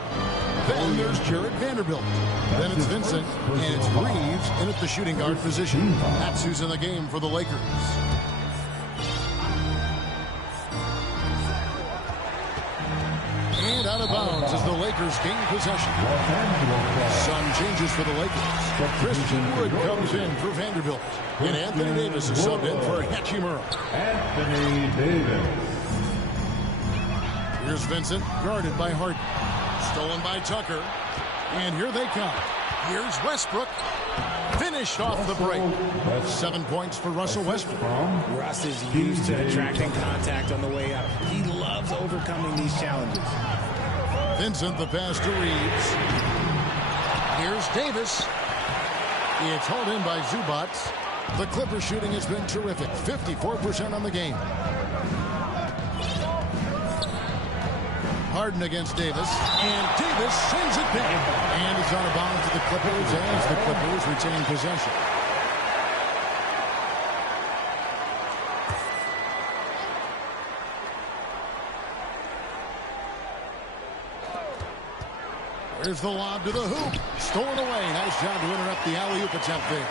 Then there's Jared Vanderbilt. Then it's Vincent, and it's Reeves in at the shooting guard position. That's who's in the game for the Lakers. And out of bounds as the Lakers gain possession. Some changes for the Lakers. Christian Wood comes in for Vanderbilt. And Anthony Davis is subbed in for Hachimura. Anthony Davis. Here's Vincent, guarded by Harden. Stolen by Tucker. And here they come. Here's Westbrook. Finished off the break. 7 points for Russell Westbrook. Russ is used to attracting contact on the way up. He loves overcoming these challenges. Vincent, the pass to Reeves. Here's Davis. It's hauled in by Zubac. The Clippers shooting has been terrific. 54% on the game. Harden against Davis, and Davis sends it down. And it's out of bounds to the Clippers as the Clippers retain possession. There's the lob to the hoop. Stolen away. Nice job to interrupt the alley-oop attempt there.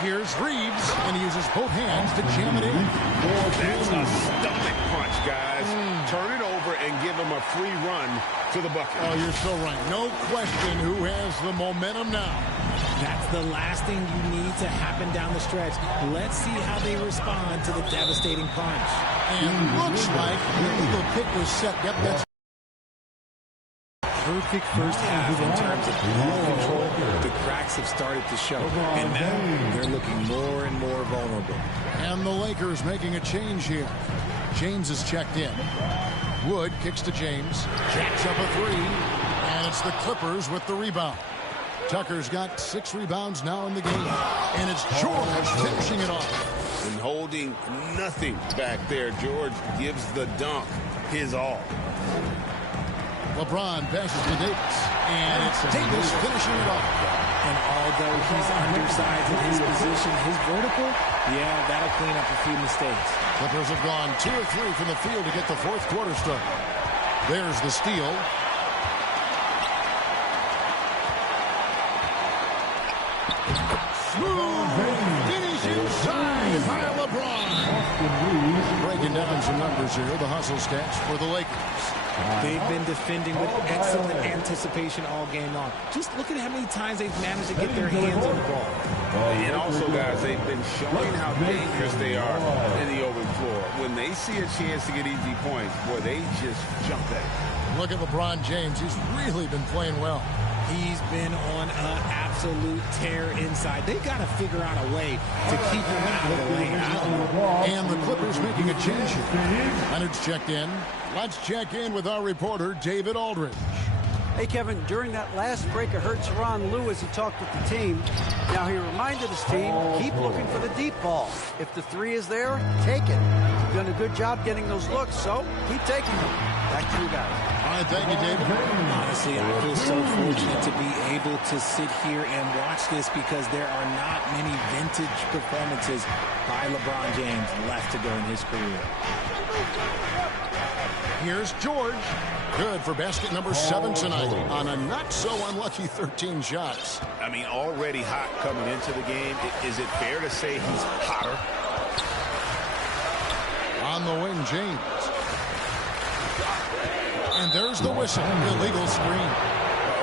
Here's Reeves, and he uses both hands to jam it in. That's a stomach punch, guys. Turn it over and give him a free run to the bucket. Oh, you're so right. No question who has the momentum now. That's the last thing you need to happen down the stretch. Let's see how they respond to the devastating punch. And looks like the legal pick was set. Yep, that's perfect first half in terms of ball control. The cracks have started to show, and now they're looking more and more vulnerable. And the Lakers making a change here. James is checked in. Wood kicks to James. Jacks up a three. And it's the Clippers with the rebound. Tucker's got 6 rebounds now in the game. And it's George finishing it off. And holding nothing back there. George gives the dunk his all. LeBron passes to Davis. And it's Davis finishing it off. And although he's undersized in his position, his vertical, yeah, that'll clean up a few mistakes. Clippers have gone 2 of 3 from the field to get the fourth quarter started. There's the steal. Smooth finish inside by LeBron. Breaking down some numbers here, the hustle stats for the Lakers. They've been defending with excellent anticipation all game long. Just look at how many times they've managed to get their hands on the ball. And also, guys, they've been showing how dangerous they are in the open floor. When they see a chance to get easy points, boy, they just jump at it. Look at LeBron James. He's really been playing well. He's been on an absolute tear inside. They've got to figure out a way to keep him out of the lane. And the Clippers making a change here. Leonard's checked in. Let's check in with our reporter, David Aldridge. Hey, Kevin, during that last break, it hurt Tyronn Lue as he talked with the team. Now, he reminded his team, keep looking for the deep ball. If the three is there, take it. You've done a good job getting those looks, so keep taking them. Back to you guys. All right, thank you, David. Honestly, I feel so fortunate to be able to sit here and watch this because there are not many vintage performances by LeBron James left to go in his career. Here's George. Good for basket number 7 tonight on a not-so-unlucky 13 shots. I mean, already hot coming into the game. Is it fair to say he's hotter? On the wing, James. And there's the whistle. Illegal screen.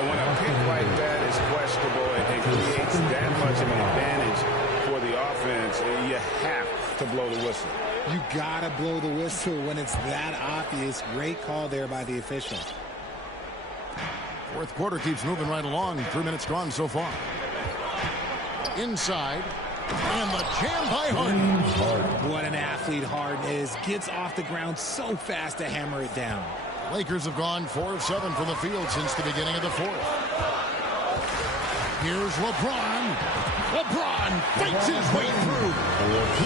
When a pick like that is questionable and it creates that much of an advantage for the offense, you have to blow the whistle. You gotta blow the whistle when it's that obvious. Great call there by the official. Fourth quarter keeps moving right along. 3 minutes gone so far. Inside. And the jam by Harden. What an athlete Harden is. Gets off the ground so fast to hammer it down. Lakers have gone 4 of 7 from the field since the beginning of the fourth. Here's LeBron. LeBron fights his way through.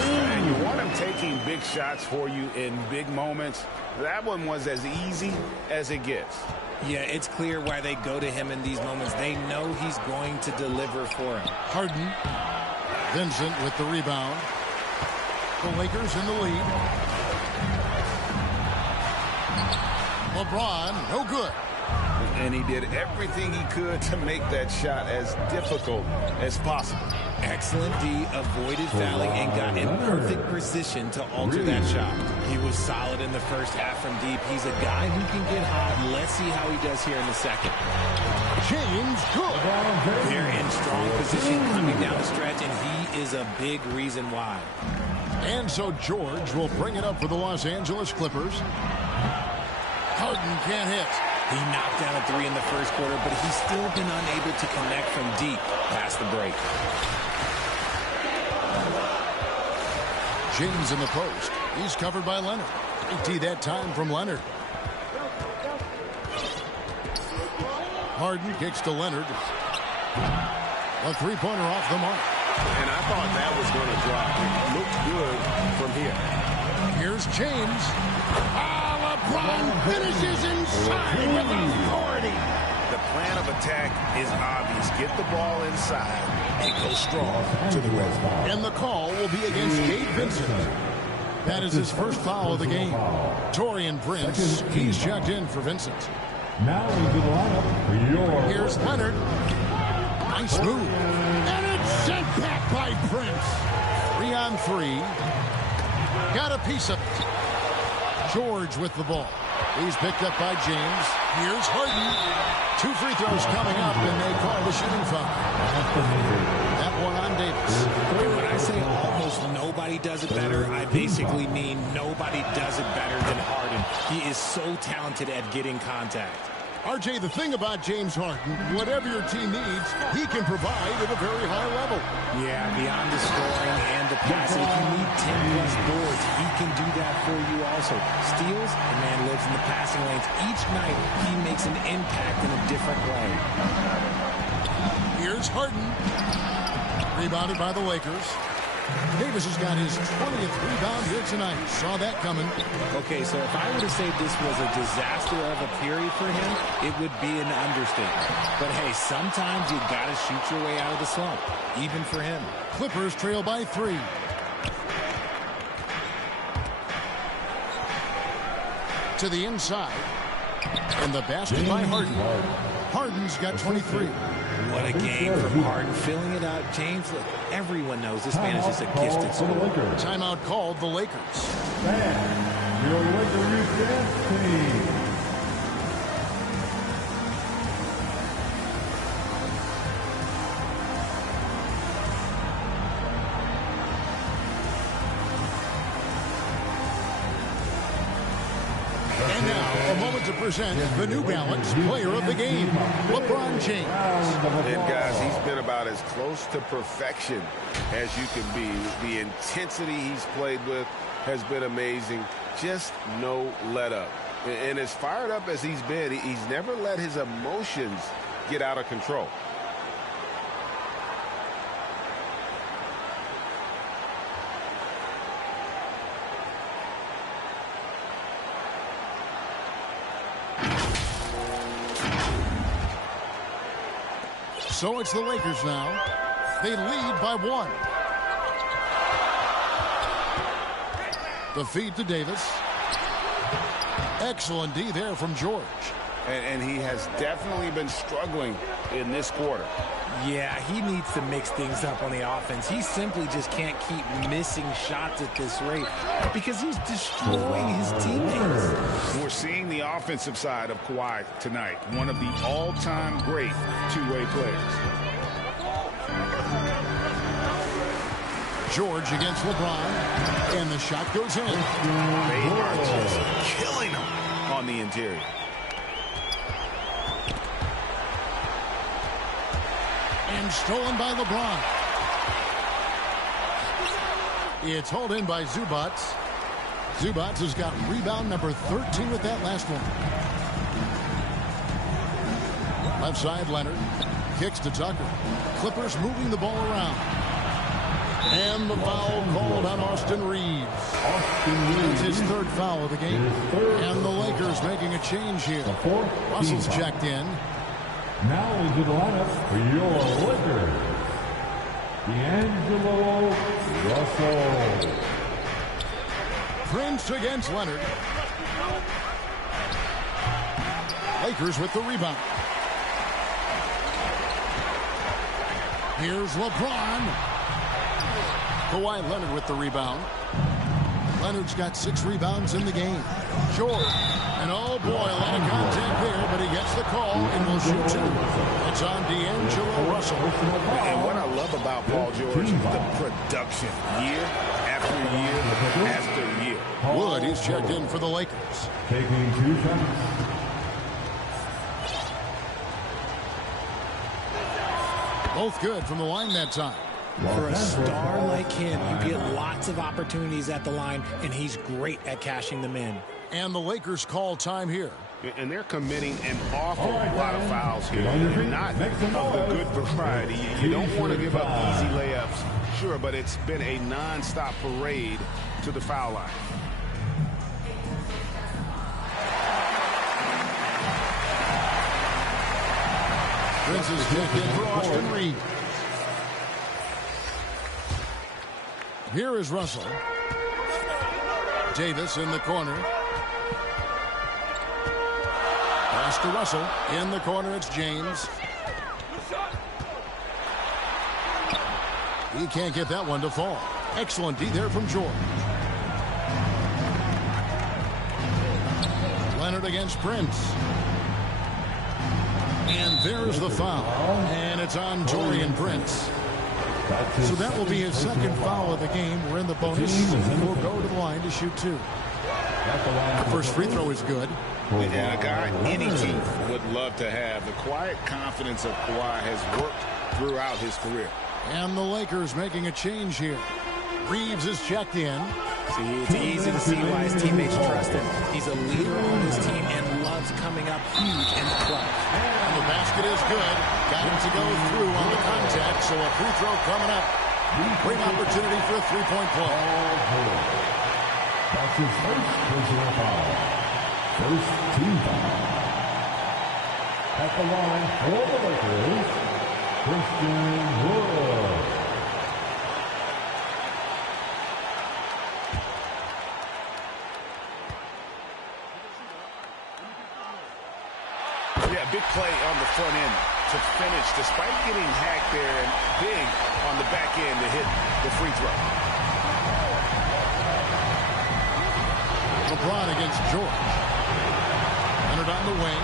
And you want him taking big shots for you in big moments. That one was as easy as it gets. Yeah, it's clear why they go to him in these moments. They know he's going to deliver for him. Harden. Vincent with the rebound. The Lakers in the lead. LeBron, no good. And he did everything he could to make that shot as difficult as possible. Excellent D, avoided fouling and got in perfect position to alter that shot. He was solid in the first half from deep. He's a guy who can get hot. Let's see how he does here in the second. James good. They're in strong position coming down the stretch, and he is a big reason why. And so George will bring it up for the Los Angeles Clippers. Harden can't hit. He knocked down a three in the first quarter, but he's still been unable to connect from deep past the break. James in the post. He's covered by Leonard. Great that time from Leonard. Harden kicks to Leonard. A three-pointer off the mark. And I thought that was going to drop. It looked good from here. Here's James. LeBron finishes inside with authority. The plan of attack is obvious. Get the ball inside and go strong to the rim. And the call will be against Gabe Vincent. That is his first foul of the game. Taurean Prince, he's checked in for Vincent. Now into the lineup. Here's Leonard. Nice move. And it's sent back by Prince. 3-on-3. Got a piece of it. George with the ball. He's picked up by James. Here's Harden. 2 free throws coming up, and they call the shooting foul. That one on Davis. And when I say almost nobody does it better, I basically mean nobody does it better than Harden. He is so talented at getting contact. RJ, the thing about James Harden, whatever your team needs, he can provide at a very high level. Yeah, beyond the scoring and the passing, if you need 10-plus boards, he can do that for you also. Steals, the man lives in the passing lanes. Each night, he makes an impact in a different way. Here's Harden. Rebounded by the Lakers. Davis has got his 20th rebound here tonight. Saw that coming. Okay, so if I were to say this was a disaster of a period for him, it would be an understatement. But hey, sometimes you got to shoot your way out of the slump, even for him. Clippers trail by 3. To the inside. And the basket by Harden. Harden's got 23. What a game from Harden, filling it out. James, look, everyone knows this man is just a gifted scorer. Timeout called the Lakers. And your Lakers dance team. And now, a moment to present the New Balance Player of the Game, LeBron James. And guys, he's been about as close to perfection as you can be. The intensity he's played with has been amazing. Just no let up. And as fired up as he's been, he's never let his emotions get out of control. So it's the Lakers now. They lead by 1. The feed to Davis. Excellent D there from George. And he has definitely been struggling in this quarter. Yeah, he needs to mix things up on the offense. He simply just can't keep missing shots at this rate because he's destroying his teammates. We're seeing the offensive side of Kawhi tonight, one of the all-time great two-way players. George against LeBron, and the shot goes in. They are just killing him on the interior. And stolen by LeBron. It's hauled in by Zubac. Zubac has got rebound number 13 with that last one. Left side, Leonard. kicks to Tucker. Clippers moving the ball around. And the foul called on Austin Reeves. That's his third foul of the game. And the Lakers making a change here. Russell's checked in. Now into the lineup for your Lakers, D'Angelo Russell. Prince against Leonard. Lakers with the rebound. Here's LeBron. Kawhi Leonard with the rebound. Leonard's got 6 rebounds in the game. George. And oh boy, a lot of contact there, but he gets the call and will shoot 2. It's on D'Angelo Russell. And what I love about Paul George, the production, year after year after year. Wood is checked in for the Lakers. Taking 2 shots. Both good from the line that time. For a star like him, you get lots of opportunities at the line, and he's great at cashing them in. And the Lakers call time here. And they're committing an awful lot of fouls here. Not of the good variety. You don't want to give up easy layups. Sure, but it's been a non-stop parade to the foul line. Prince is checked in for Austin Reeves. Here is Russell. Davis in the corner. Pass to Russell. In the corner, it's James. He can't get that one to fall. Excellent D there from George. Leonard against Prince. And there's the foul. And it's on Taurean Prince. So that will be his second foul of the game. We're in the bonus. We'll go to the line to shoot 2. The first free throw is good. And a guy any team would love to have. The quiet confidence of Kawhi has worked throughout his career. And the Lakers making a change here. Reeves is checked in. See, it's easy to see why his teammates trust him. He's a leader on his team and loves coming up huge in the clutch. And the basket is good. Got him to go through on the contact, so a free throw coming up. Great opportunity for a three-point play. That's his first personal foul. First team foul. At the line for the Lakers, Christian Wood. Big play on the front end to finish, despite getting hacked there, and big on the back end to hit the free throw. LeBron against George. Leonard on the wing.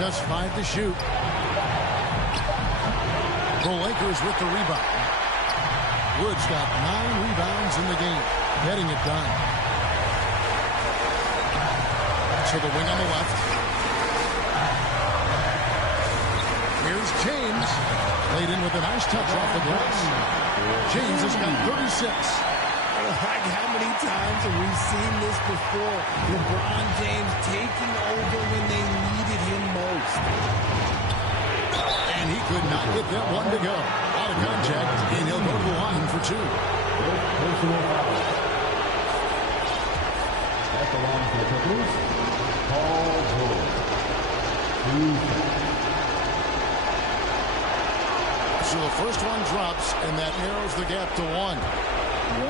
Just 5 to shoot. The Lakers with the rebound. Wood's got 9 rebounds in the game, getting it done. To the wing on the left. Here's James. Laid in with a nice touch off the glass. James has got 36. Like how many times have we seen this before? LeBron James taking over when they needed him most. And he could not get that one to go. Out of contact, and he'll go to the line for 2. Personal foul. At the line for the Clippers, Paul George. So the first one drops, and that narrows the gap to 1.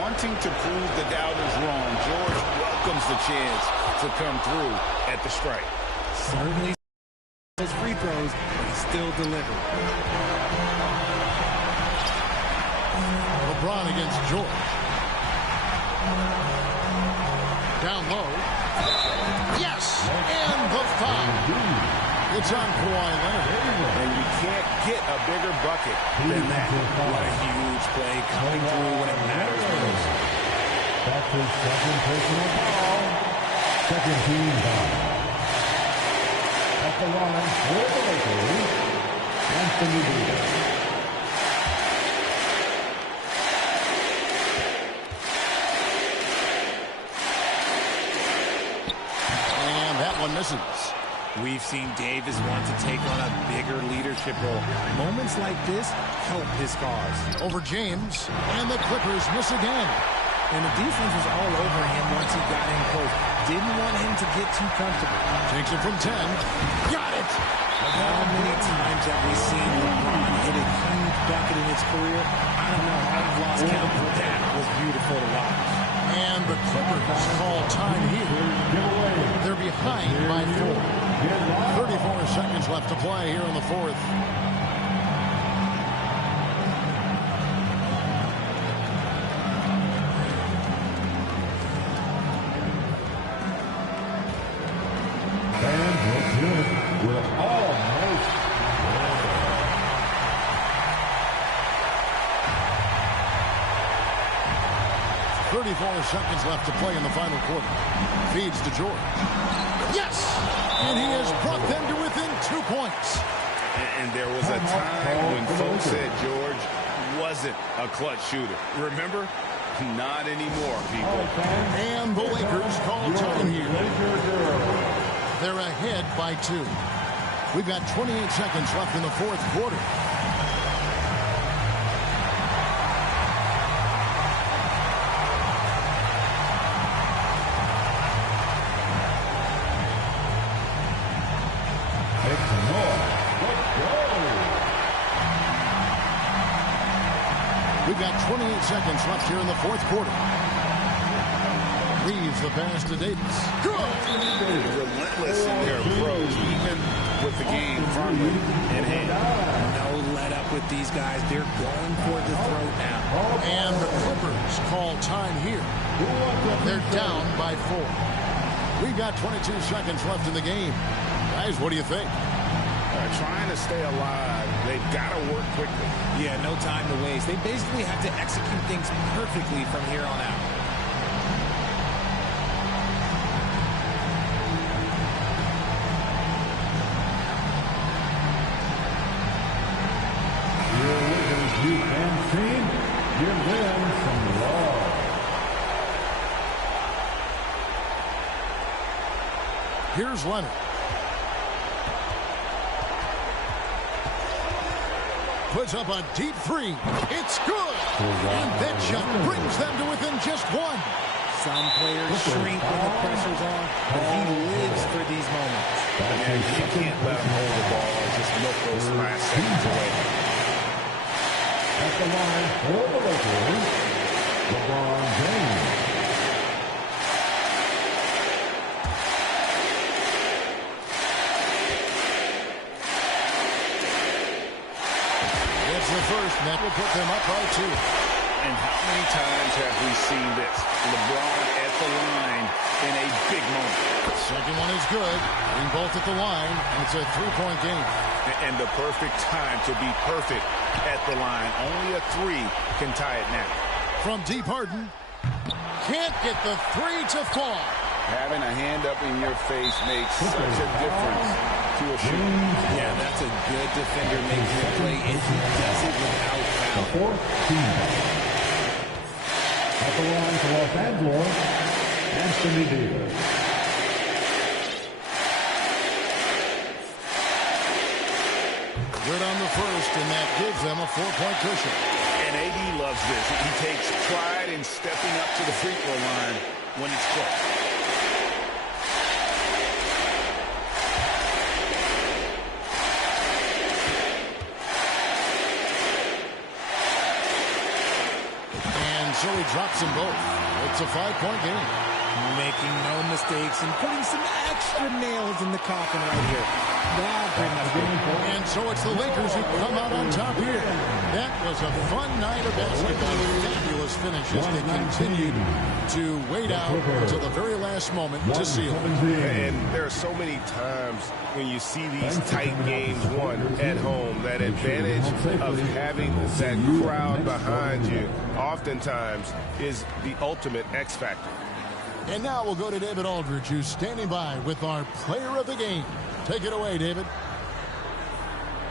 Wanting to prove the doubters wrong, George welcomes the chance to come through at the strike. Certainly those free throws, but he still delivered. LeBron against George. Down low. Yes! And the foul. It's on Kawhi Leonard. And you can't get a bigger bucket than that. What a huge play coming through when it matters most. That's his second personal foul. Second team foul. At the line for the Lakers, Anthony Davis. one misses. We've seen Davis want to take on a bigger leadership role. Moments like this help his cause. Over James, and the Clippers miss again. And the defense was all over him once he got in close. Didn't want him to get too comfortable. Takes it from 10. Got it! How many times have we seen LeBron hit a huge bucket in his career? I don't know. I've lost count, but that was beautiful to watch. And the Clippers call time here. They're behind by 4. 34 seconds left to play here in the fourth. We're almost 34 seconds left to play in the final quarter. Feeds to George. Yes! And he has brought them to within 2 points. And there was a time when folks said George wasn't a clutch shooter. Remember? Not anymore, people. And the Lakers call time here. They're ahead by 2. We've got 28 seconds left in the fourth quarter. We've got 28 seconds left here in the fourth quarter. Leaves the pass to Davis. Good! Relentless in their approach, even with the game firmly in hand. No let up with these guys. They're going for the throat now. And the Clippers call time here. They're down by 4. We've got 22 seconds left in the game. Guys, what do you think? Trying to stay alive. They've got to work quickly. Yeah, no time to waste. They basically have to execute things perfectly from here on out. Your Lakers defense team, give them some love. Here's Leonard. Puts up a deep 3. It's good. And that shot brings them to within just 1. Some players shrink when the pressure's on, but he lives for these moments. And you can't let him hold the ball and just milk those last seconds away. At the line for the Lakers, LeBron James. The first, and that will put them up by 2. And how many times have we seen this? LeBron at the line in a big moment. Second one is good. Being both at the line, and it's a 3-point game. And the perfect time to be perfect at the line. Only a 3 can tie it now. From deep Harden. Can't get the 3 to fall. Having a hand up in your face makes such a difference to a shooter. Yeah, that's a good defender making a play, and he does it without foul. Fourth team. At the line for Los Angeles, Anthony Davis. Good on the first, and that gives them a 4-point cushion. And AD loves this. He takes pride in stepping up to the free throw line when it's close. So he drops them both. It's a 5-point game. Making no mistakes and putting some extra nails in the coffin right here. And so it's the Lakers who come out on top here. That was a fun night of basketball. Fabulous finish as they continued to wait out until the very last moment to seal it. And there are so many times when you see these tight games won at home, that advantage of having that crowd behind you oftentimes is the ultimate X factor. And now we'll go to David Aldridge, who's standing by with our player of the game. Take it away, David.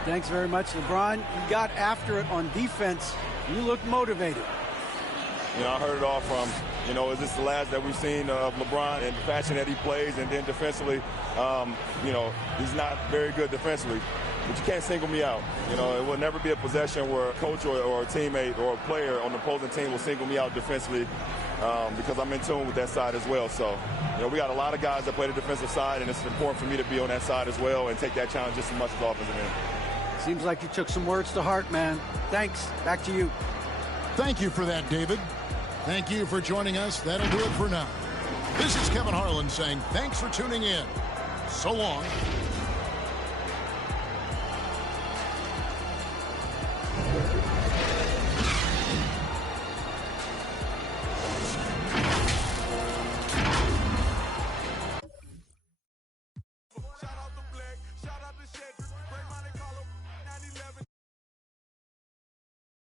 Thanks very much, LeBron. You got after it on defense. You look motivated. You know, I heard it all from You know, is this the last that we've seen of LeBron and the fashion that he plays? And then defensively, you know, he's not very good defensively. But you can't single me out. You know, it will never be a possession where a coach or a teammate or a player on the opposing team will single me out defensively because I'm in tune with that side as well. So, you know, we got a lot of guys that play the defensive side, and it's important for me to be on that side as well and take that challenge just as much as offensive end. Seems like you took some words to heart, man. Thanks. Back to you. Thank you for that, David. Thank you for joining us. That'll do it for now. This is Kevin Harlan saying thanks for tuning in. So long.